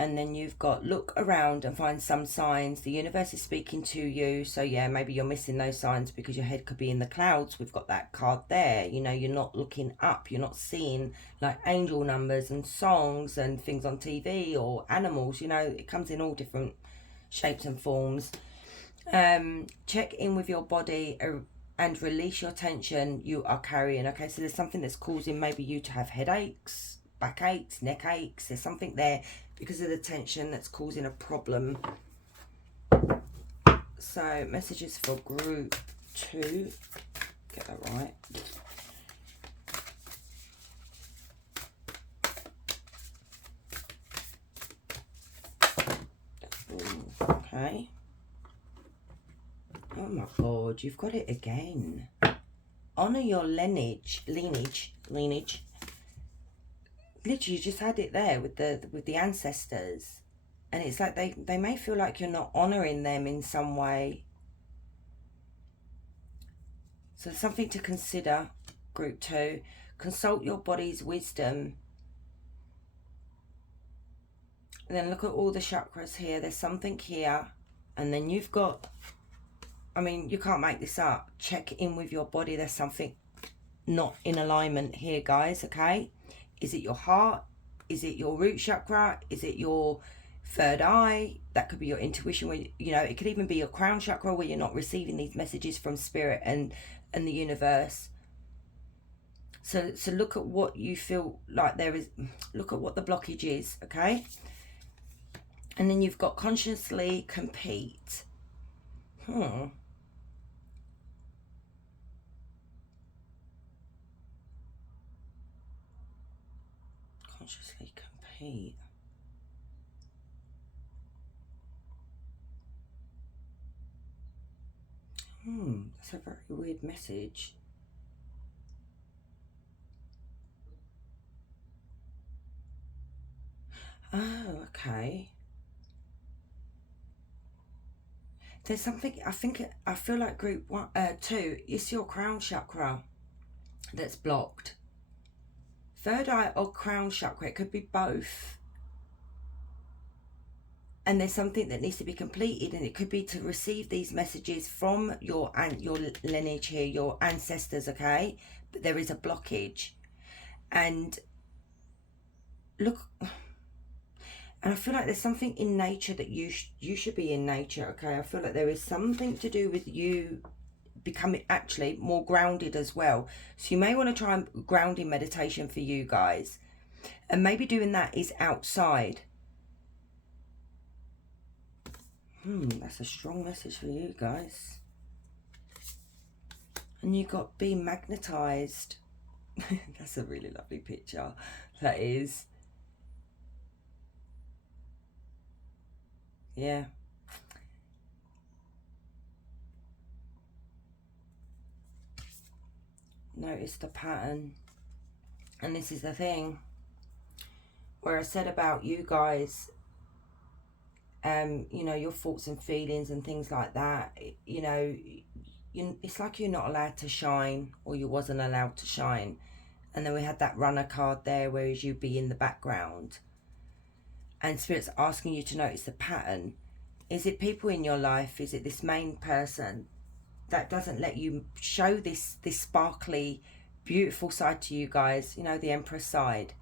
And then you've got look around and find some signs. The universe is speaking to you. So yeah, maybe you're missing those signs because your head could be in the clouds. We've got that card there. You know, you're not looking up. You're not seeing like angel numbers and songs and things on TV or animals. You know, it comes in all different shapes and forms. Check in with your body and release your tension you are carrying. Okay, so there's something that's causing maybe you to have headaches, backaches, neck aches. There's something there because of the tension that's causing a problem. So messages for group 2. Get that right. Ooh, okay. Oh my God, you've got it again. Honor your lineage. Literally, you just had it there with the ancestors, and it's like they may feel like you're not honoring them in some way. So something to consider, group 2. Consult your body's wisdom. And then look at all the chakras here. There's something here, and then you've got, I mean, you can't make this up. Check in with your body. There's something not in alignment here, guys, okay? Is it your heart? Is it your root chakra? Is it your third eye? That could be your intuition. Where, you know, it could even be your crown chakra where you're not receiving these messages from spirit and the universe. So look at what you feel like there is. Look at what the blockage is, okay? And then you've got consciously compete. Consciously compete. That's a very weird message. Oh, okay. There's something, I feel like group 2, it's your crown chakra that's blocked. Third eye or crown chakra, it could be both. And there's something that needs to be completed, and it could be to receive these messages from your lineage here, your ancestors, okay? But there is a blockage. And look, and I feel like there's something in nature that you should be in nature, okay? I feel like there is something to do with you becoming actually more grounded as well. So you may want to try grounding meditation for you guys. And maybe doing that is outside. That's a strong message for you guys. And you got be magnetized. That's a really lovely picture. That is. Yeah. Notice the pattern. And this is the thing where I said about you guys, you know, your thoughts and feelings and things like that, you know, it's like you're not allowed to shine, or you wasn't allowed to shine. And then we had that runner card there, whereas you be in the background. And Spirit's asking you to notice the pattern. Is it people in your life? Is it this main person that doesn't let you show this sparkly, beautiful side to you guys? You know, the Empress side.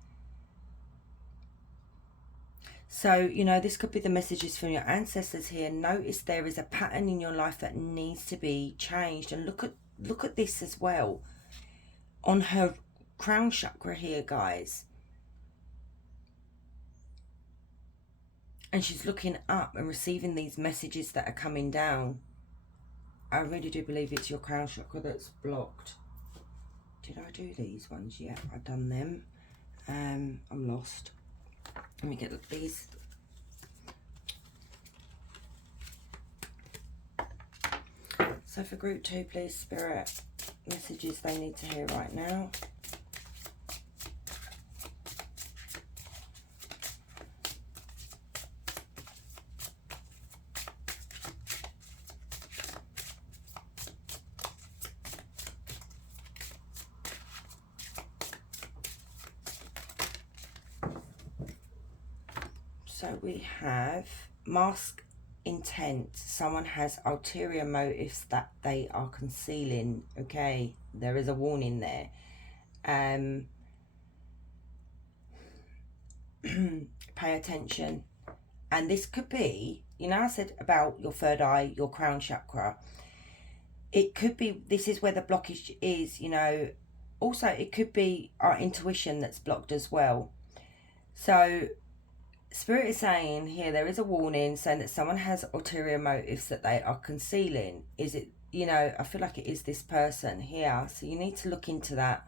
So, you know, this could be the messages from your ancestors here. Notice there is a pattern in your life that needs to be changed. And look at this as well. On her crown chakra here, guys. And she's looking up and receiving these messages that are coming down. I really do believe it's your crown chakra that's blocked. Did I do these ones? Yeah, I've done them. I'm lost. Let me get these. So for group 2, please, Spirit, messages they need to hear right now. So we have mask intent. Someone has ulterior motives that they are concealing. Okay, there is a warning there. Pay attention. And this could be, you know, I said about your third eye, your crown chakra. It could be, this is where the blockage is, you know. Also, it could be our intuition that's blocked as well. So Spirit is saying here, there is a warning saying that someone has ulterior motives that they are concealing. Is it, you know, I feel like it is this person here. So you need to look into that.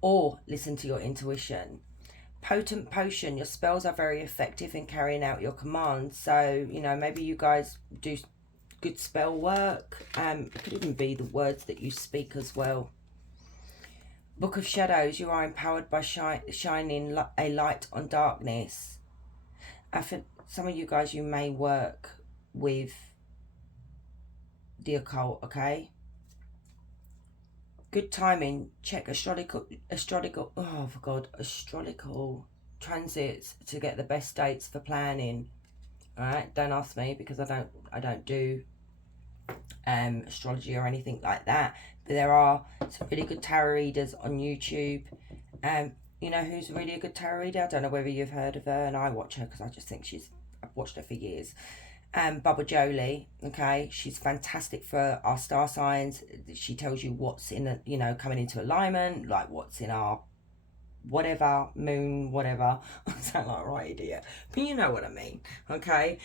Or listen to your intuition. Potent potion, your spells are very effective in carrying out your commands. So, you know, maybe you guys do good spell work. It could even be the words that you speak as well. Book of Shadows, you are empowered by shining a light on darkness. For some of you guys, you may work with the occult, okay? Good timing, check astrological transits to get the best dates for planning. All right, don't ask me because I don't do astrology or anything like that. But there are some really good tarot readers on YouTube. You know who's really a good tarot reader? I don't know whether you've heard of her, and I watch her because I just think I've watched her for years. Baba Jolie, okay, she's fantastic for our star signs. She tells you what's in you know, coming into alignment, like what's in our whatever moon, whatever. I sound like a right idiot, but you know what I mean, okay?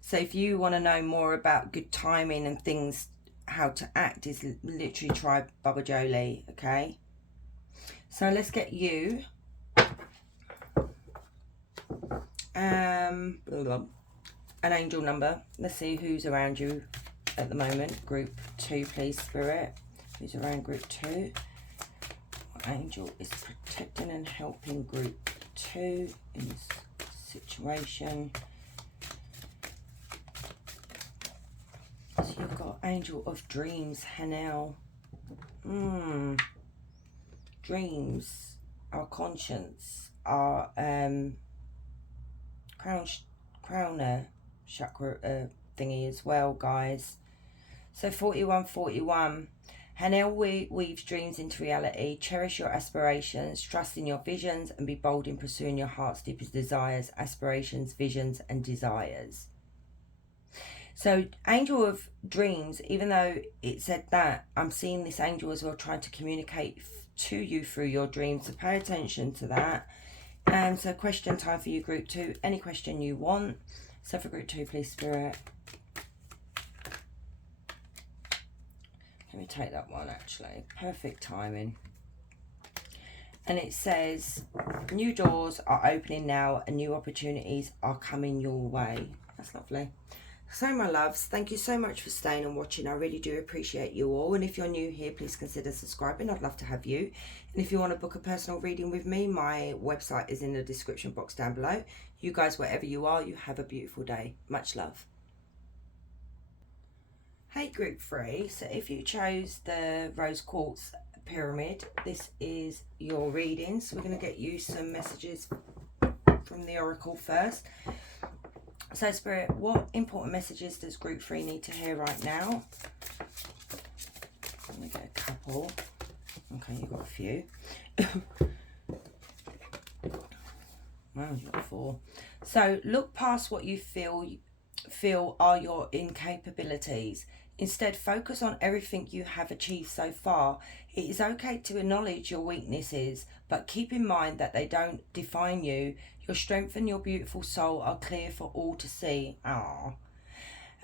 So if you want to know more about good timing and things, how to act, is literally try Baba Jolie, okay? So let's get you an angel number. Let's see who's around you at the moment. Group 2, please, Spirit. Who's around group 2? What angel is protecting and helping group 2 in this situation? So you've got Angel of Dreams, Hanel. Dreams, our conscience, our crowner chakra thingy as well, guys. So 4141. Hanel weaves dreams into reality. Cherish your aspirations, trust in your visions, and be bold in pursuing your heart's deepest desires, aspirations, visions, and desires. So Angel of Dreams, even though it said that, I'm seeing this angel as well trying to communicate to you through your dreams. So pay attention to that. So question time for you, group 2. Any question you want. So for group 2, please, Spirit. Let me take that one, actually. Perfect timing. And it says, new doors are opening now and new opportunities are coming your way. That's lovely. So my loves, thank you so much for staying and watching. I really do appreciate you all. And if you're new here, please consider subscribing. I'd love to have you. And if you want to book a personal reading with me, my website is in the description box down below. You guys, wherever you are, you have a beautiful day. Much love. Hey group 3, so if you chose the rose quartz pyramid, this is your reading. So we're going to get you some messages from the oracle first. So Spirit, what important messages does group 3 need to hear right now? I'm going to get a couple. Okay, you've got a few. Wow, you've got 4. So look past what you feel are your incapabilities. Instead, focus on everything you have achieved so far. It is okay to acknowledge your weaknesses, but keep in mind that they don't define you. Your strength and your beautiful soul are clear for all to see. Ah,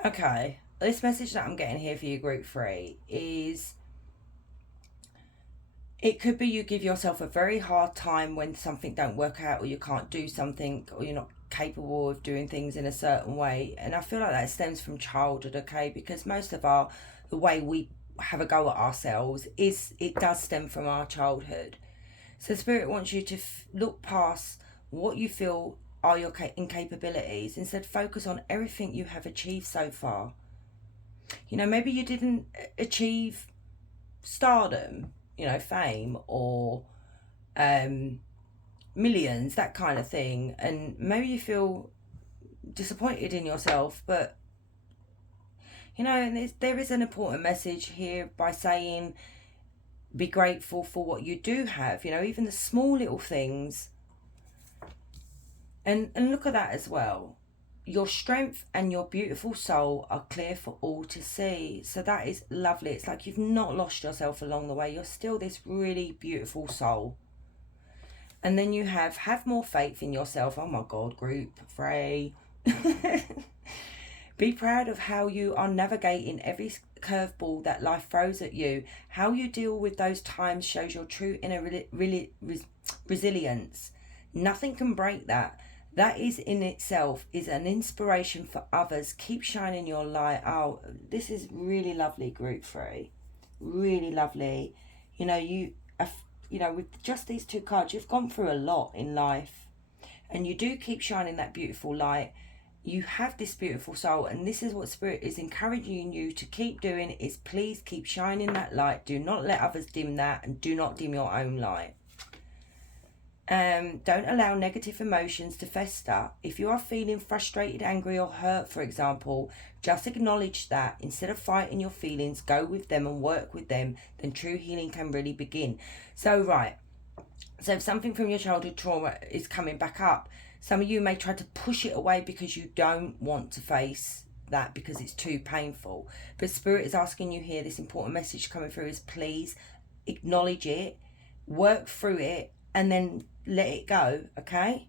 okay. This message that I'm getting here for you, group 3, is it could be you give yourself a very hard time when something don't work out, or you can't do something, or you're not capable of doing things in a certain way. And I feel like that stems from childhood, okay? Because most of the way we have a go at ourselves it does stem from our childhood. So Spirit wants you to look past what you feel are your incapabilities. Instead, focus on everything you have achieved so far. You know, maybe you didn't achieve stardom, you know, fame, or millions, that kind of thing, and maybe you feel disappointed in yourself, but you know, and there is an important message here by saying be grateful for what you do have, you know, even the small little things. And look at that as well. Your strength and your beautiful soul are clear for all to see. So that is lovely. It's like you've not lost yourself along the way. You're still this really beautiful soul. And then you have more faith in yourself. Oh my God, group, Frey. Be proud of how you are navigating every curveball that life throws at you. How you deal with those times shows your true inner resilience. Nothing can break that. That is in itself is an inspiration for others. Keep shining your light. Oh, this is really lovely, group 3. Really lovely. You know, with just these 2 cards, you've gone through a lot in life. And you do keep shining that beautiful light. You have this beautiful soul, and this is what Spirit is encouraging you to keep doing, is please keep shining that light. Do not let others dim that, and do not dim your own light. Don't allow negative emotions to fester. If you are feeling frustrated, angry or hurt, for example, just acknowledge that. Instead of fighting your feelings, go with them and work with them. Then true healing can really begin. So if something from your childhood trauma is coming back up, some of you may try to push it away because you don't want to face that because it's too painful. But Spirit is asking you here, this important message coming through is please acknowledge it, work through it, and then let it go, okay?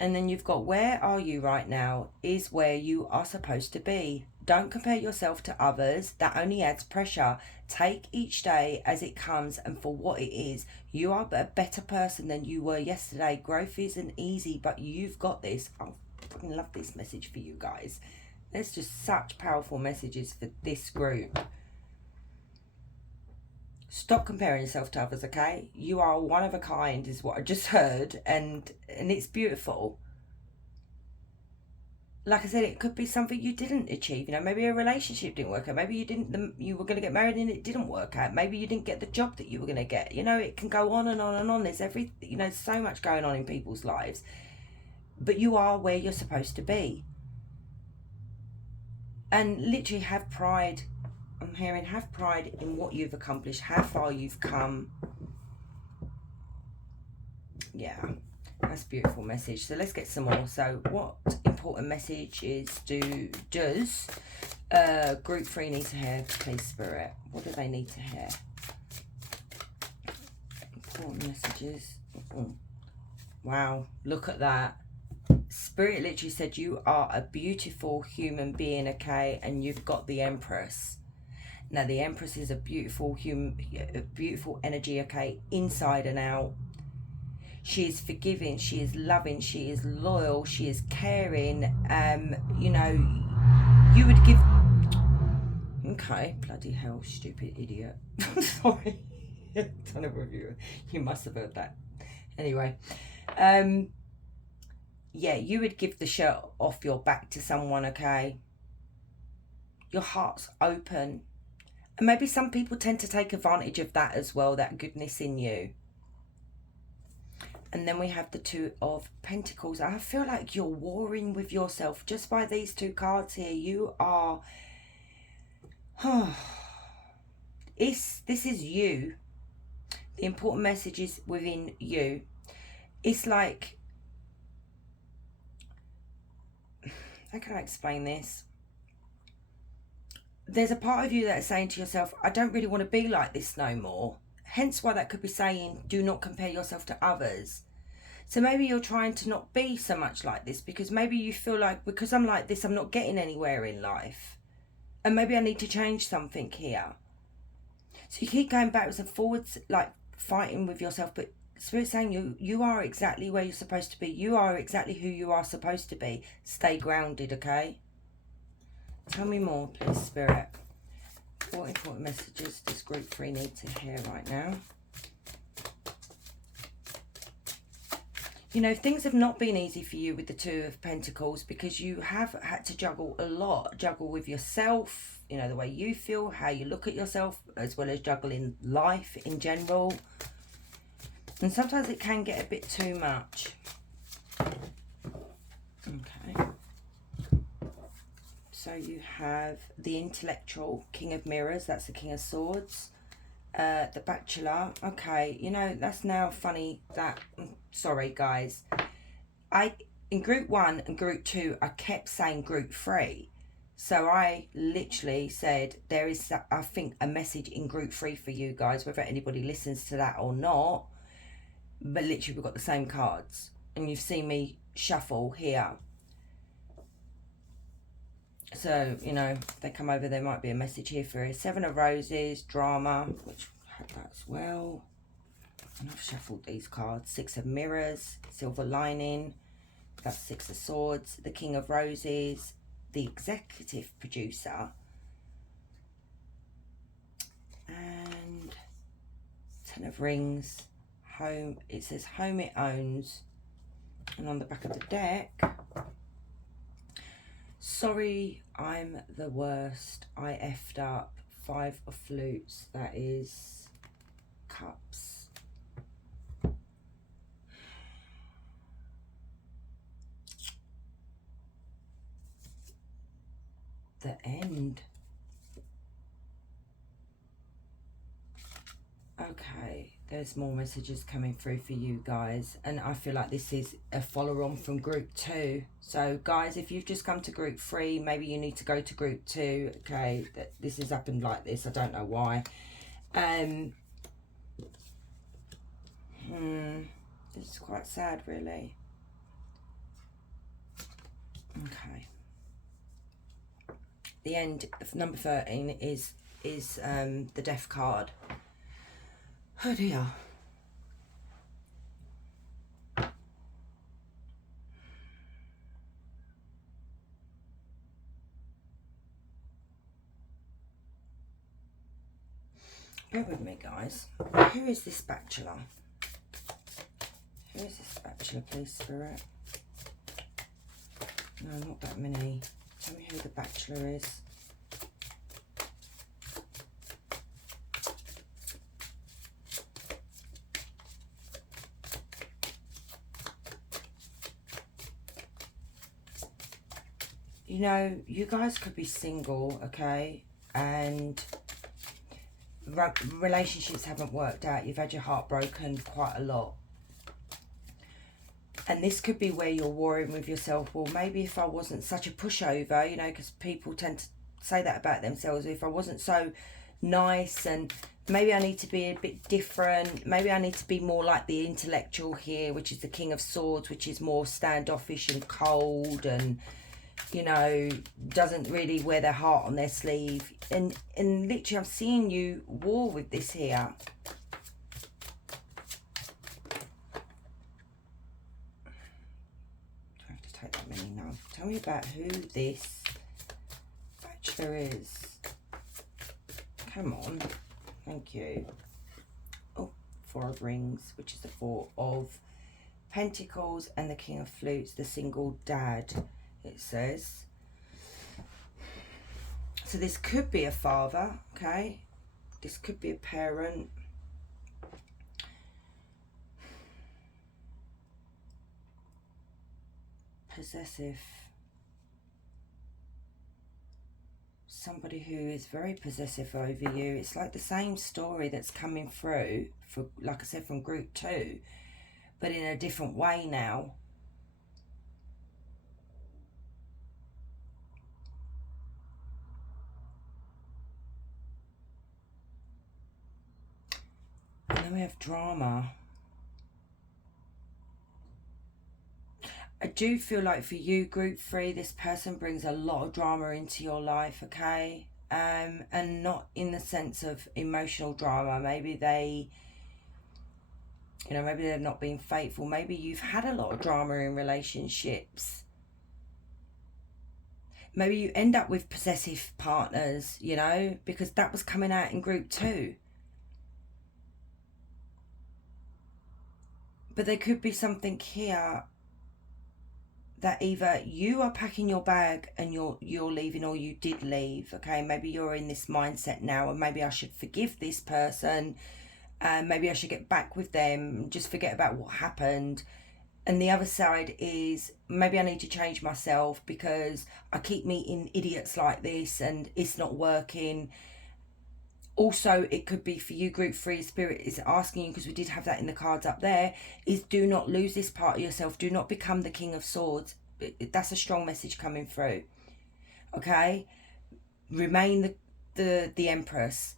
And then you've got, where are you right now is where you are supposed to be. Don't compare yourself to others. That only adds pressure. Take each day as it comes and for what it is. You are a better person than you were yesterday. Growth isn't easy, but you've got this. I fucking love this message for you guys. There's just such powerful messages for this group. Stop comparing yourself to others, okay? You are one of a kind is what I just heard, and it's beautiful. Like I said, it could be something you didn't achieve. You know, maybe a relationship didn't work out. Maybe you were going to get married and it didn't work out. Maybe you didn't get the job that you were going to get. You know, it can go on and on and on. There's so much going on in people's lives. But you are where you're supposed to be. And literally have pride. I'm hearing have pride in what you've accomplished, how far you've come. Yeah. That's a beautiful message. So let's get some more. So what important messages does group 3 need to hear, please, Spirit? What do they need to hear? Important messages. Wow, look at that. Spirit literally said you are a beautiful human being, okay? And you've got the Empress. Now the Empress is a beautiful beautiful energy, okay? Inside and out. She is forgiving, she is loving, she is loyal, she is caring. You know, you would give... Okay, bloody hell, stupid idiot. Sorry. I don't know if you must have heard that. Anyway, yeah, you would give the shirt off your back to someone, okay? Your heart's open. And maybe some people tend to take advantage of that as well, that goodness in you. And then we have the 2 of Pentacles. I feel like you're warring with yourself. Just by these 2 cards here, you are... this is you. The important message is within you. It's like... How can I explain this? There's a part of you that's saying to yourself, I don't really want to be like this no more. Hence why that could be saying, do not compare yourself to others. So maybe you're trying to not be so much like this because maybe you feel like, because I'm like this, I'm not getting anywhere in life. And maybe I need to change something here. So you keep going backwards and forwards, like fighting with yourself. But Spirit's saying you are exactly where you're supposed to be. You are exactly who you are supposed to be. Stay grounded, okay? Tell me more, please, Spirit. What important messages does group 3 need to hear right now? You know, things have not been easy for you with the 2 of Pentacles because you have had to juggle a lot. Juggle with yourself, you know, the way you feel, how you look at yourself, as well as juggling life in general. And sometimes it can get a bit too much. Okay. So you have the intellectual, King of Mirrors, that's the King of Swords. The Bachelor, okay, you know, that's now funny that, sorry guys, in group 1 and group 2, I kept saying group 3. So I literally said there is, I think, a message in group 3 for you guys, whether anybody listens to that or not. But literally we've got the same cards. And you've seen me shuffle here. So, you know, if they come over, there might be a message here for you. 7 of Roses, drama, which I had that as well. And I've shuffled these cards. 6 of Mirrors, silver lining. That's 6 of Swords, the King of Roses, the executive producer, and 10 of Rings, home. It says home it owns. And on the back of the deck, sorry, I'm the worst. I effed up. 5 of Flutes. That is Cups. The End. Okay, there's more messages coming through for you guys, and I feel like this is a follow-on from group 2. So guys, if you've just come to group 3, maybe you need to go to group 2. Okay, this has happened like this, I don't know why. This is quite sad, really. Okay. The End of number 13 is the Death card. Oh dear. Bear with me, guys. Who is this Bachelor? Who is this Bachelor, please, Spirit? No, not that many. Tell me who the Bachelor is. You know, you guys could be single, okay? And relationships haven't worked out. You've had your heart broken quite a lot. And this could be where you're warring with yourself. Well, maybe if I wasn't such a pushover, you know, because people tend to say that about themselves. If I wasn't so nice, and maybe I need to be a bit different. Maybe I need to be more like the intellectual here, which is the King of Swords, which is more standoffish and cold and, you know, doesn't really wear their heart on their sleeve. And literally I'm seeing you war with this here. Tell me about who this Bachelor is. Come on. Thank you. Oh, 4 of Rings, which is the 4 of Pentacles, and the King of Flutes, the single dad, it says. So this could be a father, okay? This could be a parent. Possessive. Somebody who is very possessive over you. It's like the same story that's coming through, for, like I said, from group 2, but in a different way now. And then we have drama. I do feel like for you, group 3, this person brings a lot of drama into your life, okay? And not in the sense of emotional drama. Maybe they, you know, maybe they're not being faithful. Maybe you've had a lot of drama in relationships. Maybe you end up with possessive partners, you know, because that was coming out in group 2. But there could be something here that either you are packing your bag and you're leaving, or you did leave, okay? Maybe you're in this mindset now, and maybe I should forgive this person, Maybe I should get back with them, just forget about what happened. And the other side is maybe I need to change myself because I keep meeting idiots like this and it's not working. Also, it could be for you, group 3, Spirit is asking you, because we did have that in the cards up there, is do not lose this part of yourself. Do not become the King of Swords. That's a strong message coming through. Okay? Remain the Empress,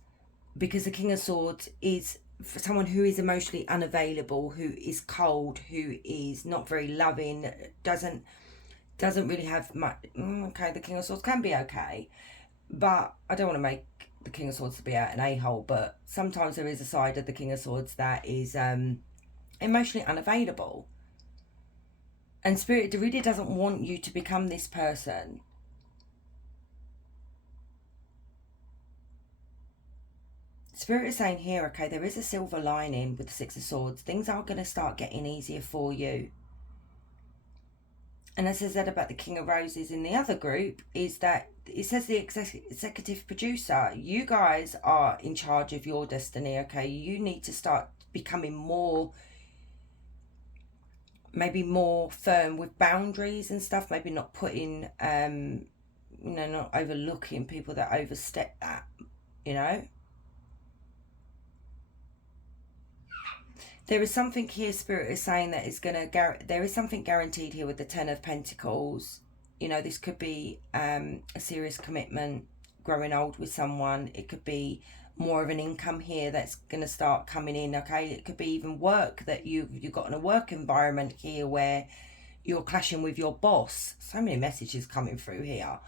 because the King of Swords is for someone who is emotionally unavailable, who is cold, who is not very loving, doesn't really have much. Okay, the King of Swords can be okay, but I don't want to make the King of Swords to be out an a-hole, but sometimes there is a side of the King of Swords that is emotionally unavailable. And Spirit really doesn't want you to become this person. Spirit is saying here, okay, there is a silver lining with the Six of Swords. Things are going to start getting easier for you. And as I said about the King of Roses in the other group, is that it says the executive producer, you guys are in charge of your destiny, okay? You need to start becoming more, maybe more firm with boundaries and stuff, maybe not putting, not overlooking people that overstep that, There is something here, Spirit is saying that is going to, there is something guaranteed here with the Ten of Pentacles. This could be a serious commitment, growing old with someone. It could be more of an income here that's going to start coming in, okay? It could be even work that you've got in a work environment here where you're clashing with your boss. So many messages coming through here.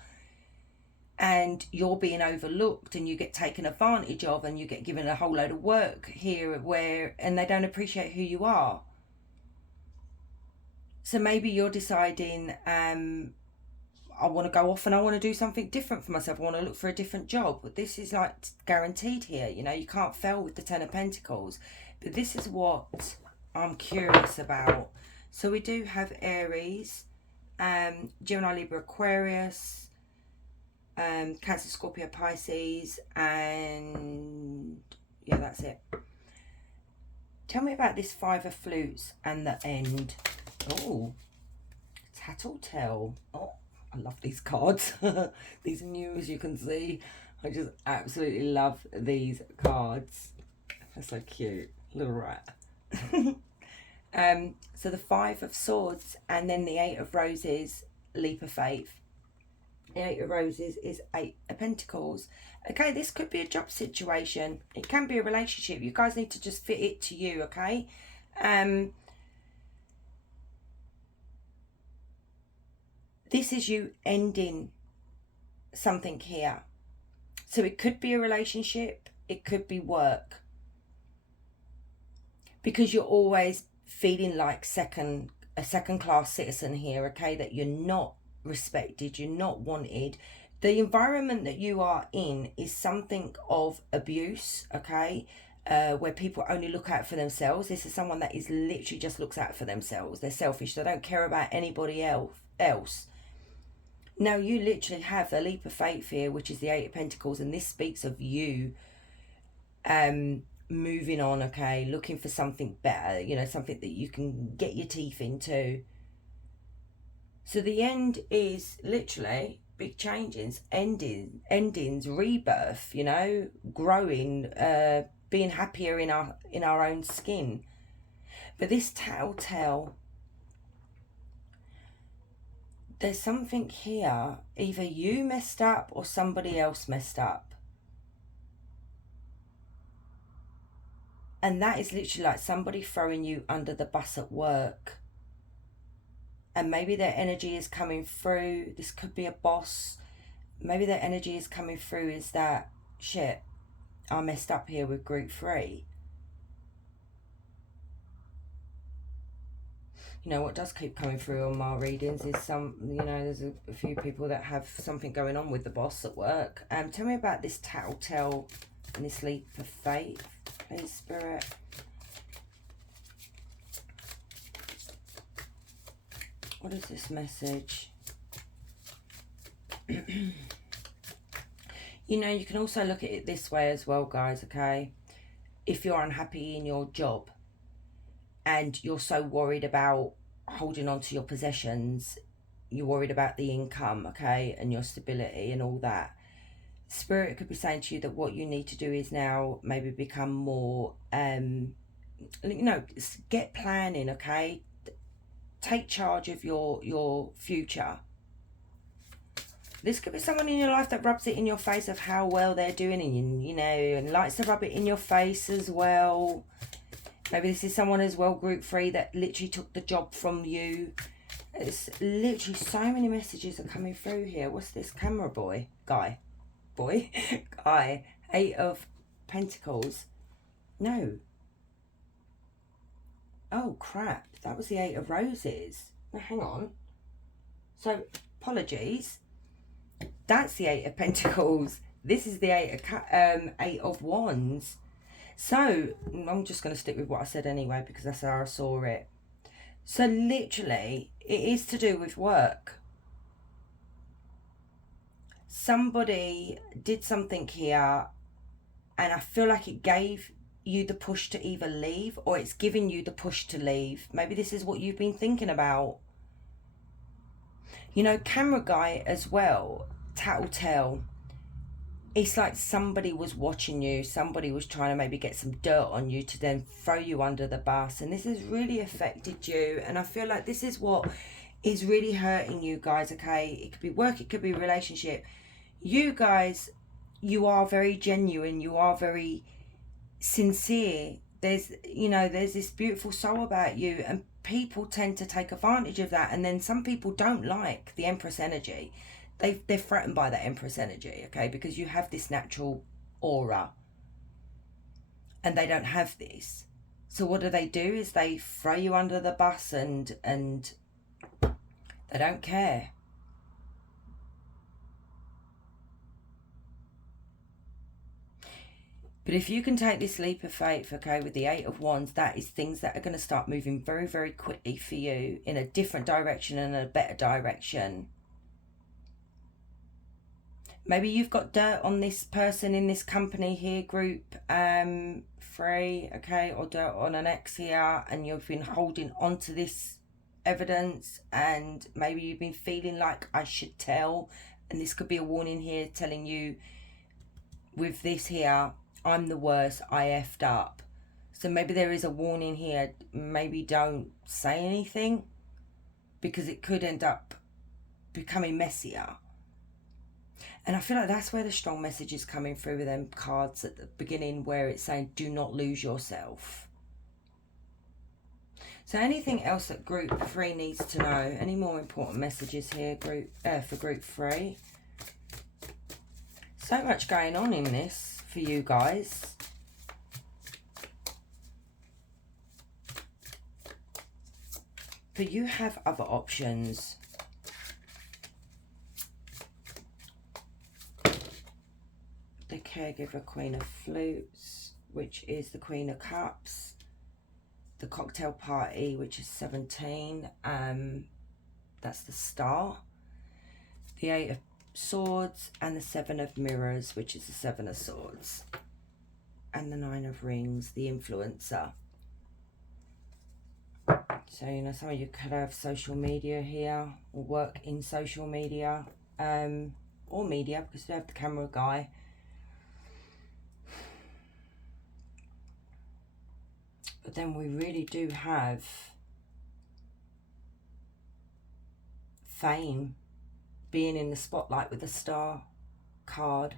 And you're being overlooked and you get taken advantage of and you get given a whole load of work here and they don't appreciate who you are. So maybe you're deciding, I want to go off and I want to do something different for myself. I want to look for a different job. But this is like guaranteed here. You can't fail with the Ten of Pentacles. But this is what I'm curious about. So we do have Aries, Gemini, Libra, Aquarius, Cancer, Scorpio, Pisces, and yeah, that's it. Tell me about this Five of Flutes and the end. Oh, Tattletale. Oh, I love these cards. These are new, as you can see. I just absolutely love these cards. They're so cute. Little rat. So the Five of Swords and then the Eight of Roses, Leap of Faith. The Eight of Roses is Eight of Pentacles. Okay, this could be a job situation. It can be a relationship. You guys need to just fit it to you, okay? This is you ending something here. So it could be a relationship. It could be work. Because you're always feeling like a second-class citizen here, okay? That you're not respected, you're not wanted. The environment that you are in is something of abuse, okay? Where people only look out for themselves. This is someone that is literally just looks out for themselves. They're selfish. They don't care about anybody else. Now you literally have the Leap of Faith here, which is the Eight of Pentacles, and this speaks of you moving on, okay? Looking for something better, something that you can get your teeth into. So the end is literally big changes, endings, rebirth, growing, being happier in our own skin. But this Tattletale, there's something here, either you messed up or somebody else messed up. And that is literally like somebody throwing you under the bus at work. And maybe their energy is coming through. This could be a boss. Maybe their energy is coming through is that, shit, I messed up here with group 3. What does keep coming through on my readings is there's a few people that have something going on with the boss at work. Tell me about this Tattletale and this Leap of Faith, please, Spirit. What is this message? You can also look at it this way as well, guys, okay? if you're unhappy in your job and you're so worried about holding on to your possessions, you're worried about the income, okay, and your stability and all that, Spirit could be saying to you that what you need to do is now maybe become more, get planning, okay? Take charge of your future. This could be someone in your life that rubs it in your face of how well they're doing, and and likes to rub it in your face as well. Maybe this is someone as well, group 3, that literally took the job from you. It's literally so many messages are coming through here. What's this? Camera boy? Guy? Boy? Guy? 8 of Pentacles. No. Oh, crap. That was the 8 of Roses. Now, hang on. So, apologies. That's the 8 of Pentacles. This is the 8 of Wands. So, I'm just going to stick with what I said anyway, because that's how I saw it. So, literally, it is to do with work. Somebody did something here, and I feel like it gave you the push to either leave, or it's giving you the push to leave. Maybe this is what you've been thinking about. Camera guy as well, tattletale. It's like somebody was watching you. Somebody was trying to maybe get some dirt on you to then throw you under the bus. And this has really affected you. And I feel like this is what is really hurting you guys, okay? It could be work, it could be relationship. You guys, you are very genuine. You are very sincere. There's this beautiful soul about you. And people tend to take advantage of that. And then some people don't like the Empress energy. They're threatened by that Empress energy, okay? Because you have this natural aura and they don't have this. So what do? Is they throw you under the bus and they don't care. But if you can take this leap of faith, okay, with the 8 of Wands, that is things that are going to start moving very, very quickly for you in a different direction and a better direction. Maybe you've got dirt on this person in this company here, group 3, okay, or dirt on an ex here, and you've been holding on to this evidence, and maybe you've been feeling like I should tell, and this could be a warning here telling you with this here, I'm the worst, I effed up. So maybe there is a warning here, maybe don't say anything, because it could end up becoming messier. And I feel like that's where the strong message is coming through with them cards at the beginning, where it's saying, do not lose yourself. So anything else that group 3 needs to know? Any more important messages here, for group 3? So much going on in this for you guys. But you have other options. The caregiver, Queen of Flutes, which is the Queen of Cups. The cocktail party, which is 17. That's the Star. The 8 of Swords and the 7 of Mirrors, which is the 7 of Swords. And the 9 of Rings, the Influencer. So, some of you could have social media here, or work in social media, or media, because we have the camera guy. But then we really do have fame, being in the spotlight with the Star card.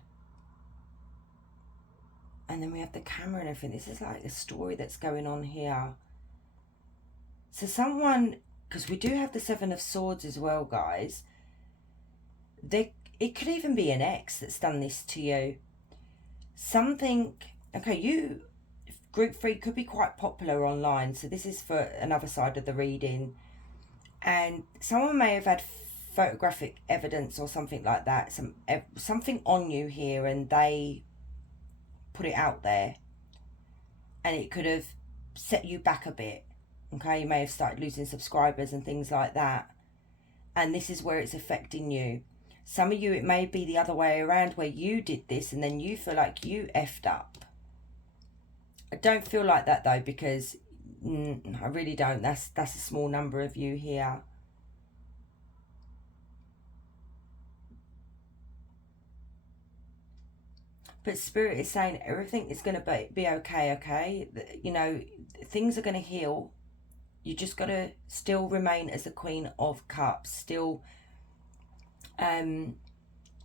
And then we have the camera and everything. This is like a story that's going on here. So someone, because we do have the 7 of Swords as well, guys. It could even be an ex that's done this to you. Something, okay, group 3 could be quite popular online, so this is for another side of the reading, and someone may have had photographic evidence or something like that, something on you here, and they put it out there, and it could have set you back a bit. Okay, you may have started losing subscribers and things like that, and this is where it's affecting you. Some of you, it may be the other way around, where you did this and then you feel like you effed up. I don't feel like that though, because I really don't. That's a small number of you here. But Spirit is saying everything is going to be okay, okay? You know, things are going to heal. You just got to still remain as the Queen of Cups. Still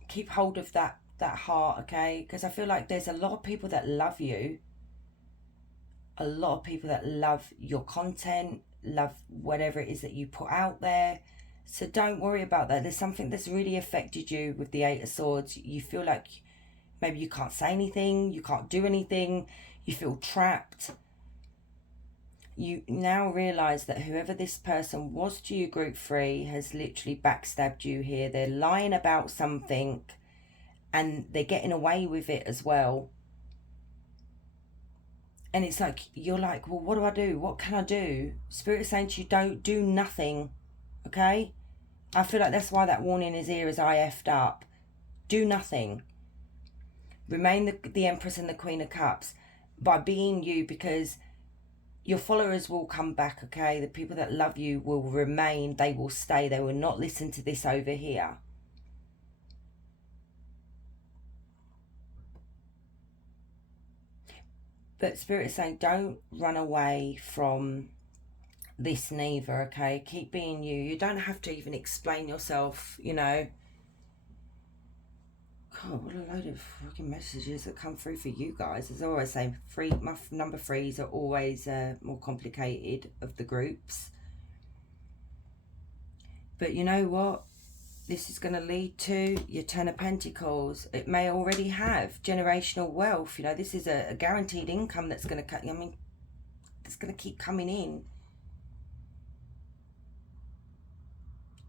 keep hold of that heart, okay? Because I feel like there's a lot of people that love you. A lot of people that love your content, love whatever it is that you put out there. So don't worry about that. There's something that's really affected you with the Eight of Swords. You feel like maybe you can't say anything, you can't do anything, you feel trapped. You now realise that whoever this person was to you, group 3, has literally backstabbed you here. They're lying about something and they're getting away with it as well. And it's like, you're like, well, what do I do? What can I do? Spirit is saying to you, don't do nothing, okay? I feel like that's why that warning is here, as I effed up. Do nothing. Remain the Empress and the Queen of Cups by being you, because your followers will come back, okay? The people that love you will remain. They will stay. They will not listen to this over here. But Spirit is saying, don't run away from this neither, okay? Keep being you. You don't have to even explain yourself, you know. God, what a load of fucking messages that come through for you guys. As I always say, my number 3s are always more complicated of the groups. But you know what? This is going to lead to your 10 of Pentacles. It may already have generational wealth. You know, this is a guaranteed income that's going to, it's going to keep coming in.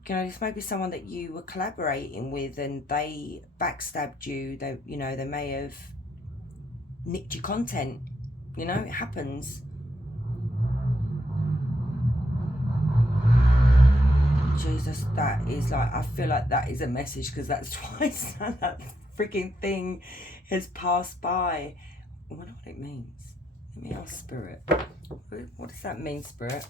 You know, this may be someone that you were collaborating with and they backstabbed you. They, you know, they may have nicked your content. You know, it happens. Jesus, that is like, I feel like that is a message, because that's twice that freaking thing has passed by. I wonder what it means. Let me ask Spirit. What does that mean, Spirit?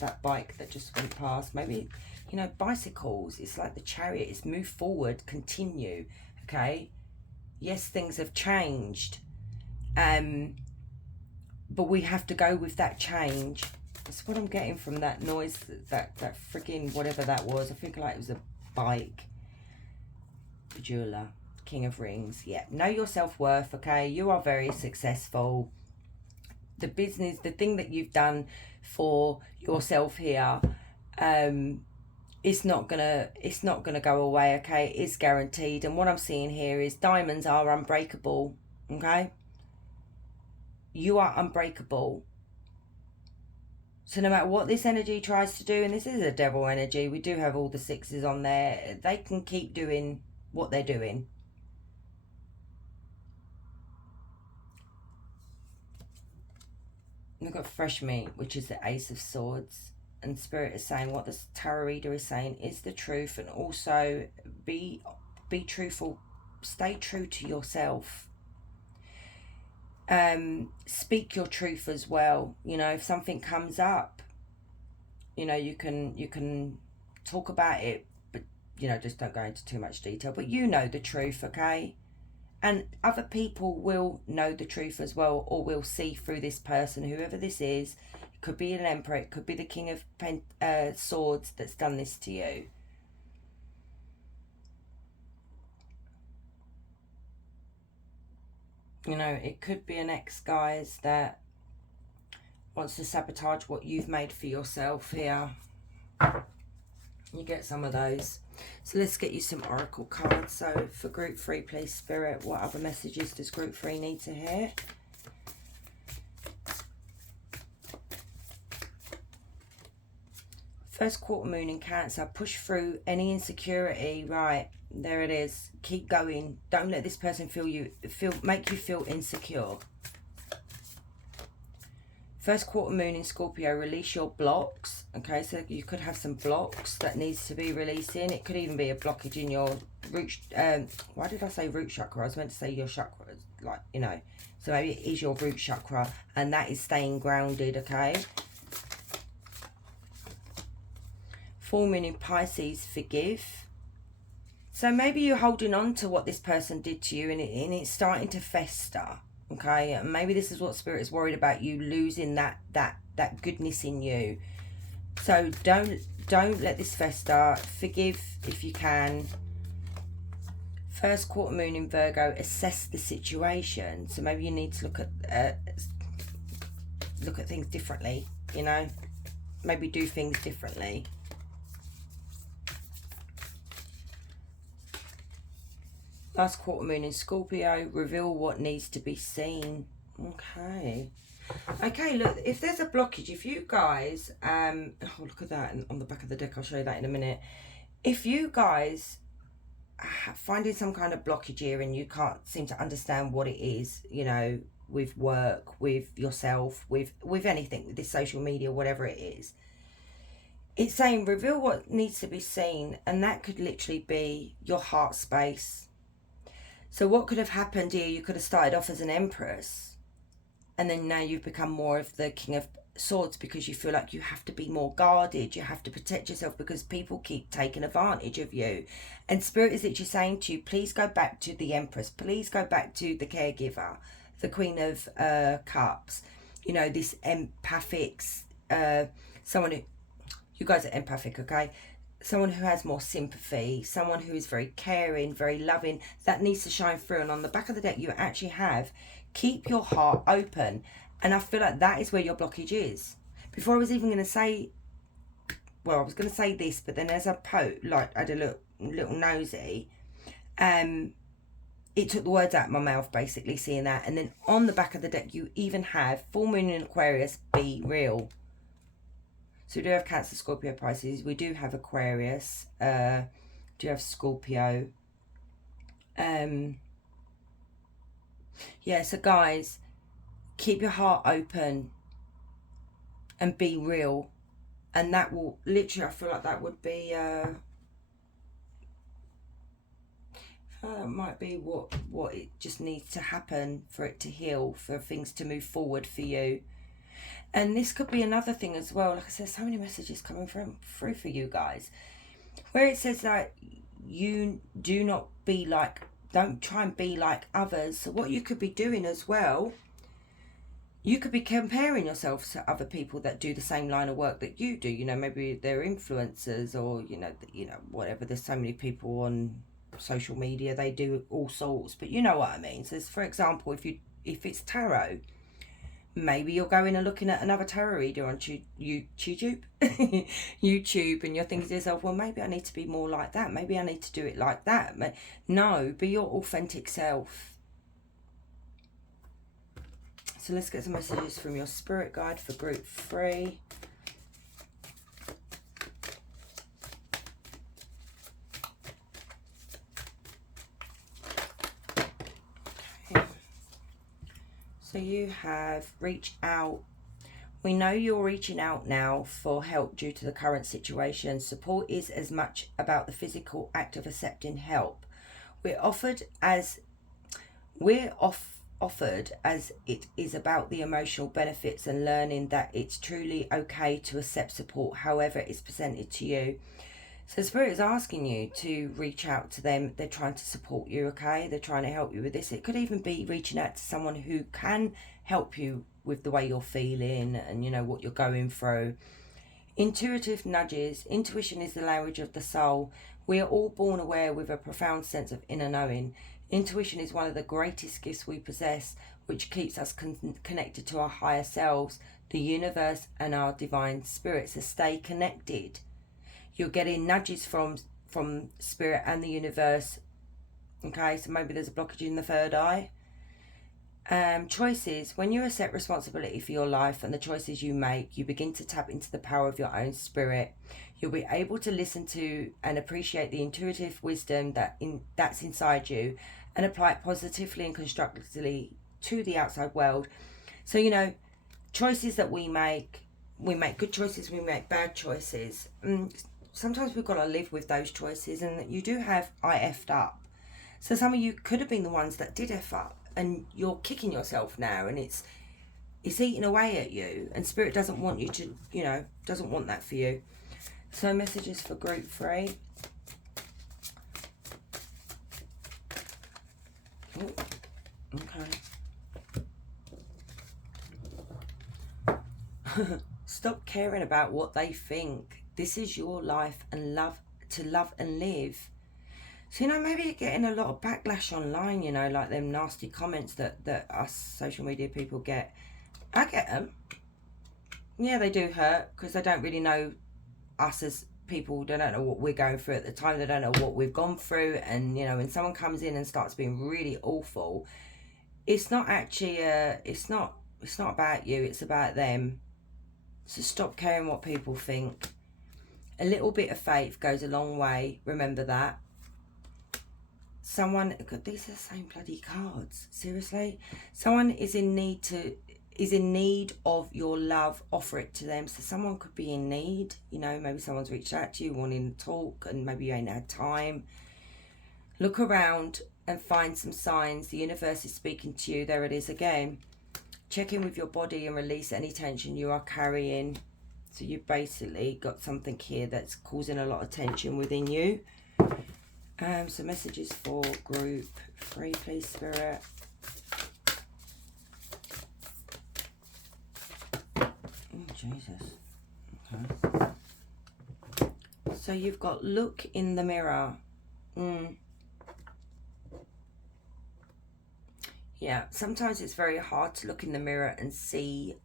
That bike that just went past. Maybe, you know, bicycles, it's like the Chariot. It's move forward, continue, okay? Yes, things have changed, but we have to go with that change. That's what I'm getting from that noise, that freaking whatever that was. I think like it was a bike. Jeweler, King of Rings. Yeah, know your self-worth, okay? You are very successful. The business, the thing that you've done for yourself here, it's not gonna go away, okay? It's guaranteed. And what I'm seeing here is diamonds are unbreakable, okay? You are unbreakable. So no matter what this energy tries to do, and this is a devil energy, we do have all the 6s on there, they can keep doing what they're doing. We've got fresh meat, which is the Ace of Swords. And Spirit is saying, what the tarot reader is saying is the truth. And also be truthful. Stay true to yourself. Speak your truth as well. You know, if something comes up, you know, you can talk about it, but, you know, just don't go into too much detail. But you know the truth, okay? And other people will know the truth as well, or will see through this person, whoever this is. It could be an Emperor, it could be the King of Swords that's done this to you. You know, it could be an ex, guys, that wants to sabotage what you've made for yourself here. You get some of those. So let's get you some oracle cards. So for group 3, please, Spirit, what other messages does group 3 need to hear? First quarter moon in Cancer. Push through any insecurity. Right, there it is. Keep going. Don't let this person make you feel insecure. First quarter moon in Scorpio, release your blocks. Okay, so you could have some blocks that needs to be releasing. It could even be a blockage in your root, why did I say root chakra? I was meant to say your chakras. like, you know. So maybe it is your root chakra, and that is staying grounded, okay? Full moon in Pisces, forgive. So maybe you're holding on to what this person did to you, and it's starting to fester, okay? And maybe this is what Spirit is worried about, you losing that goodness in you. So don't let this fester. Forgive if you can. First quarter moon in Virgo, assess the situation. So maybe you need to look at things differently, you know? Maybe do things differently. Last quarter moon in Scorpio, reveal what needs to be seen. Okay. Okay, look, if there's a blockage, if you guys, oh, look at that on the back of the deck, I'll show you that in a minute. If you guys are finding some kind of blockage here and you can't seem to understand what it is, you know, with work, with yourself, with anything, with this social media, whatever it is, it's saying reveal what needs to be seen, and that could literally be your heart space. So what could have happened here, you could have started off as an empress, and then now you've become more of the King of Swords because you feel like you have to be more guarded, you have to protect yourself because people keep taking advantage of you. And Spirit is literally saying to you, please go back to the Empress, please go back to the caregiver, the Queen of Cups, you know, this empathic, someone who, you guys are empathic, okay? Someone who has more sympathy, someone who is very caring, very loving, that needs to shine through. And on the back of the deck, you actually have, keep your heart open. And I feel like that is where your blockage is. Before I was even going to say, well, I was going to say this, but then as I had a little nosy, it took the words out of my mouth, basically, seeing that. And then on the back of the deck, you even have full moon in Aquarius, be real. So we do have Cancer, Scorpio, Pisces. We do have Aquarius. Do have Scorpio. Yeah, so guys, keep your heart open and be real. And that will literally, I feel like that would be, that might be what it just needs to happen for it to heal, for things to move forward for you. And this could be another thing as well. Like I said, so many messages coming through for you guys, where it says that you do not be like, don't try and be like others. So what you could be doing as well, you could be comparing yourself to other people that do the same line of work that you do. You know, maybe they're influencers, or you know, whatever. There's so many people on social media, they do all sorts. But you know what I mean. So, for example, if it's tarot, maybe you're going and looking at another tarot reader on YouTube, YouTube, and you're thinking to yourself, well, maybe I need to be more like that. Maybe I need to do it like that. No, be your authentic self. So let's get some messages from your spirit guide for group 3. So you have reach out. We know you're reaching out now for help due to the current situation. Support is as much about the physical act of accepting help. We're offered as it is about the emotional benefits and learning that it's truly okay to accept support however it's presented to you. So Spirit is asking you to reach out to them. They're trying to support you, okay? They're trying to help you with this. It could even be reaching out to someone who can help you with the way you're feeling and, you know, what you're going through. Intuitive nudges. Intuition is the language of the soul. We are all born aware with a profound sense of inner knowing. Intuition is one of the greatest gifts we possess, which keeps us connected to our higher selves, the universe, and our divine spirits. So stay connected. You're getting nudges from spirit and the universe. Okay, so maybe there's a blockage in the third eye. Choices. When you accept responsibility for your life and the choices you make, you begin to tap into the power of your own spirit. You'll be able to listen to and appreciate the intuitive wisdom that's inside you and apply it positively and constructively to the outside world. So, you know, choices that we make good choices, we make bad choices. Sometimes we've got to live with those choices, and you do have I effed up. So some of you could have been the ones that did F up, and you're kicking yourself now, and it's eating away at you, and Spirit doesn't want you to, you know, doesn't want that for you. So messages for group 3. Ooh, okay. Stop caring about what they think. This is your life, and love and live. So, you know, maybe you're getting a lot of backlash online, you know, like them nasty comments that us social media people get. I get them. Yeah, they do hurt, because they don't really know us as people. They don't know what we're going through at the time. They don't know what we've gone through. And, you know, when someone comes in and starts being really awful, it's not actually, it's not about you. It's about them. So stop caring what people think. A little bit of faith goes a long way. Remember that. Someone, God, these are the same bloody cards. Seriously, someone is in need of your love. Offer it to them. So someone could be in need. You know, maybe someone's reached out to you wanting to talk, and maybe you ain't had time. Look around and find some signs. The universe is speaking to you. There it is again. Check in with your body and release any tension you are carrying. So you've basically got something here that's causing a lot of tension within you. So messages for group 3, please, Spirit. Oh, Jesus. Okay. So you've got look in the mirror. Yeah, sometimes it's very hard to look in the mirror and see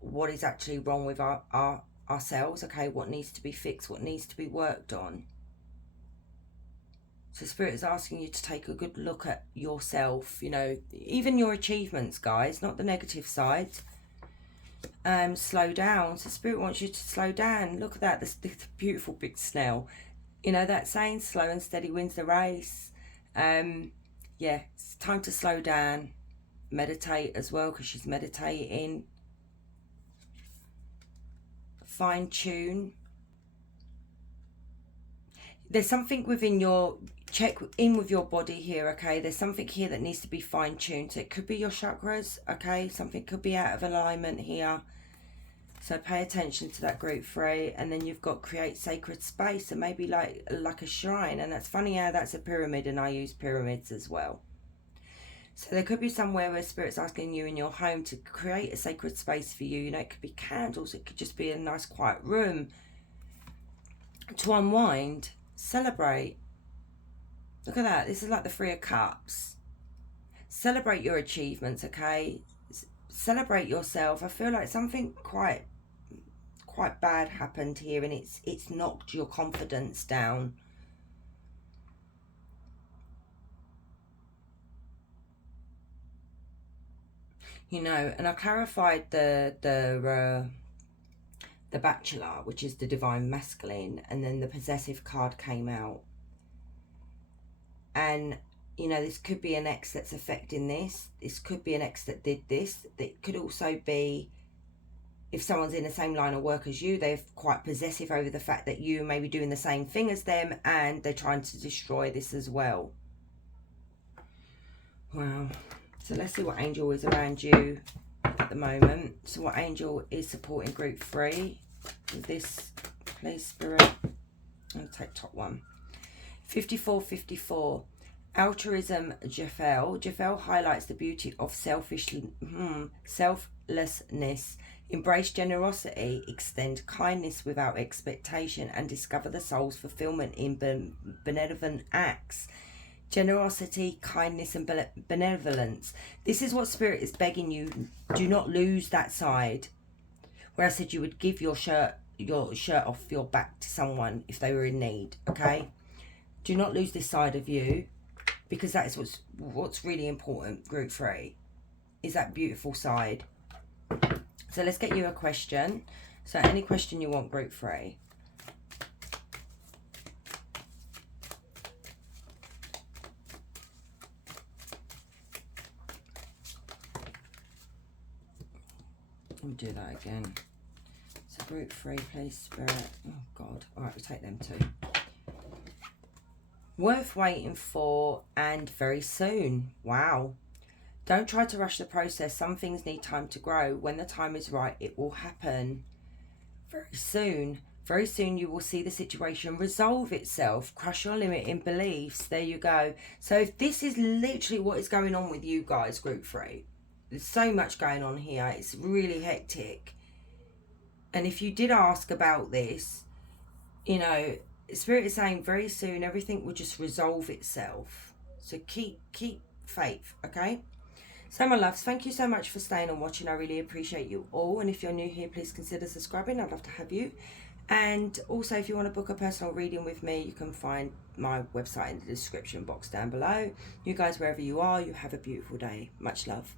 what is actually wrong with ourselves. Okay, what needs to be fixed, what needs to be worked on. So Spirit is asking you to take a good look at yourself, you know, even your achievements, guys, not the negative side. Slow down. So Spirit wants you to slow down. Look at that, this beautiful big snail. You know that saying, slow and steady wins the race. Yeah, it's time to slow down. Meditate as well, because she's meditating. Fine tune. There's something within your, check in with your body here, okay? There's something here that needs to be fine tuned. So it could be your chakras, okay? Something could be out of alignment here. So pay attention to that group 3. And then you've got create sacred space, and maybe like a shrine. And that's funny how that's a pyramid, and I use pyramids as well. So there could be somewhere where Spirit's asking you in your home to create a sacred space for you. You know, it could be candles. It could just be a nice quiet room to unwind, celebrate. Look at that. This is like the 3 of Cups. Celebrate your achievements, okay? Celebrate yourself. I feel like something quite bad happened here, and it's knocked your confidence down. You know, and I clarified the Bachelor, which is the divine masculine, and then the possessive card came out. And, you know, this could be an ex that's affecting this. This could be an ex that did this. It could also be, if someone's in the same line of work as you, they're quite possessive over the fact that you may be doing the same thing as them, and they're trying to destroy this as well. Wow. So let's see what angel is around you at the moment. So what angel is supporting group 3 with this, please, Spirit? I'm going to take top one. 5454. Altruism Jafel. Jafel highlights the beauty of selflessness. Embrace generosity, extend kindness without expectation, and discover the soul's fulfillment in benevolent acts. Generosity, kindness, and benevolence. This is what Spirit is begging you. Do not lose that side. Where I said you would give your shirt off your back to someone if they were in need. Okay. Do not lose this side of you, because that is what's really important. Group 3 is that beautiful side. So let's get you a question. So any question you want, group 3. Let me do that again. So group 3, please, Spirit. Oh God. All right, we'll take them too. Worth waiting for, and very soon. Wow. Don't try to rush the process. Some things need time to grow. When the time is right, it will happen. Very soon. Very soon you will see the situation resolve itself. Crush your limiting beliefs. There you go. So if this is literally what is going on with you guys, group 3, there's so much going on here. It's really hectic. And if you did ask about this, you know, Spirit is saying very soon everything will just resolve itself. So keep faith, okay? So my loves, thank you so much for staying and watching. I really appreciate you all. And if you're new here, please consider subscribing. I'd love to have you. And also, if you want to book a personal reading with me, you can find my website in the description box down below. You guys, wherever you are, you have a beautiful day. Much love.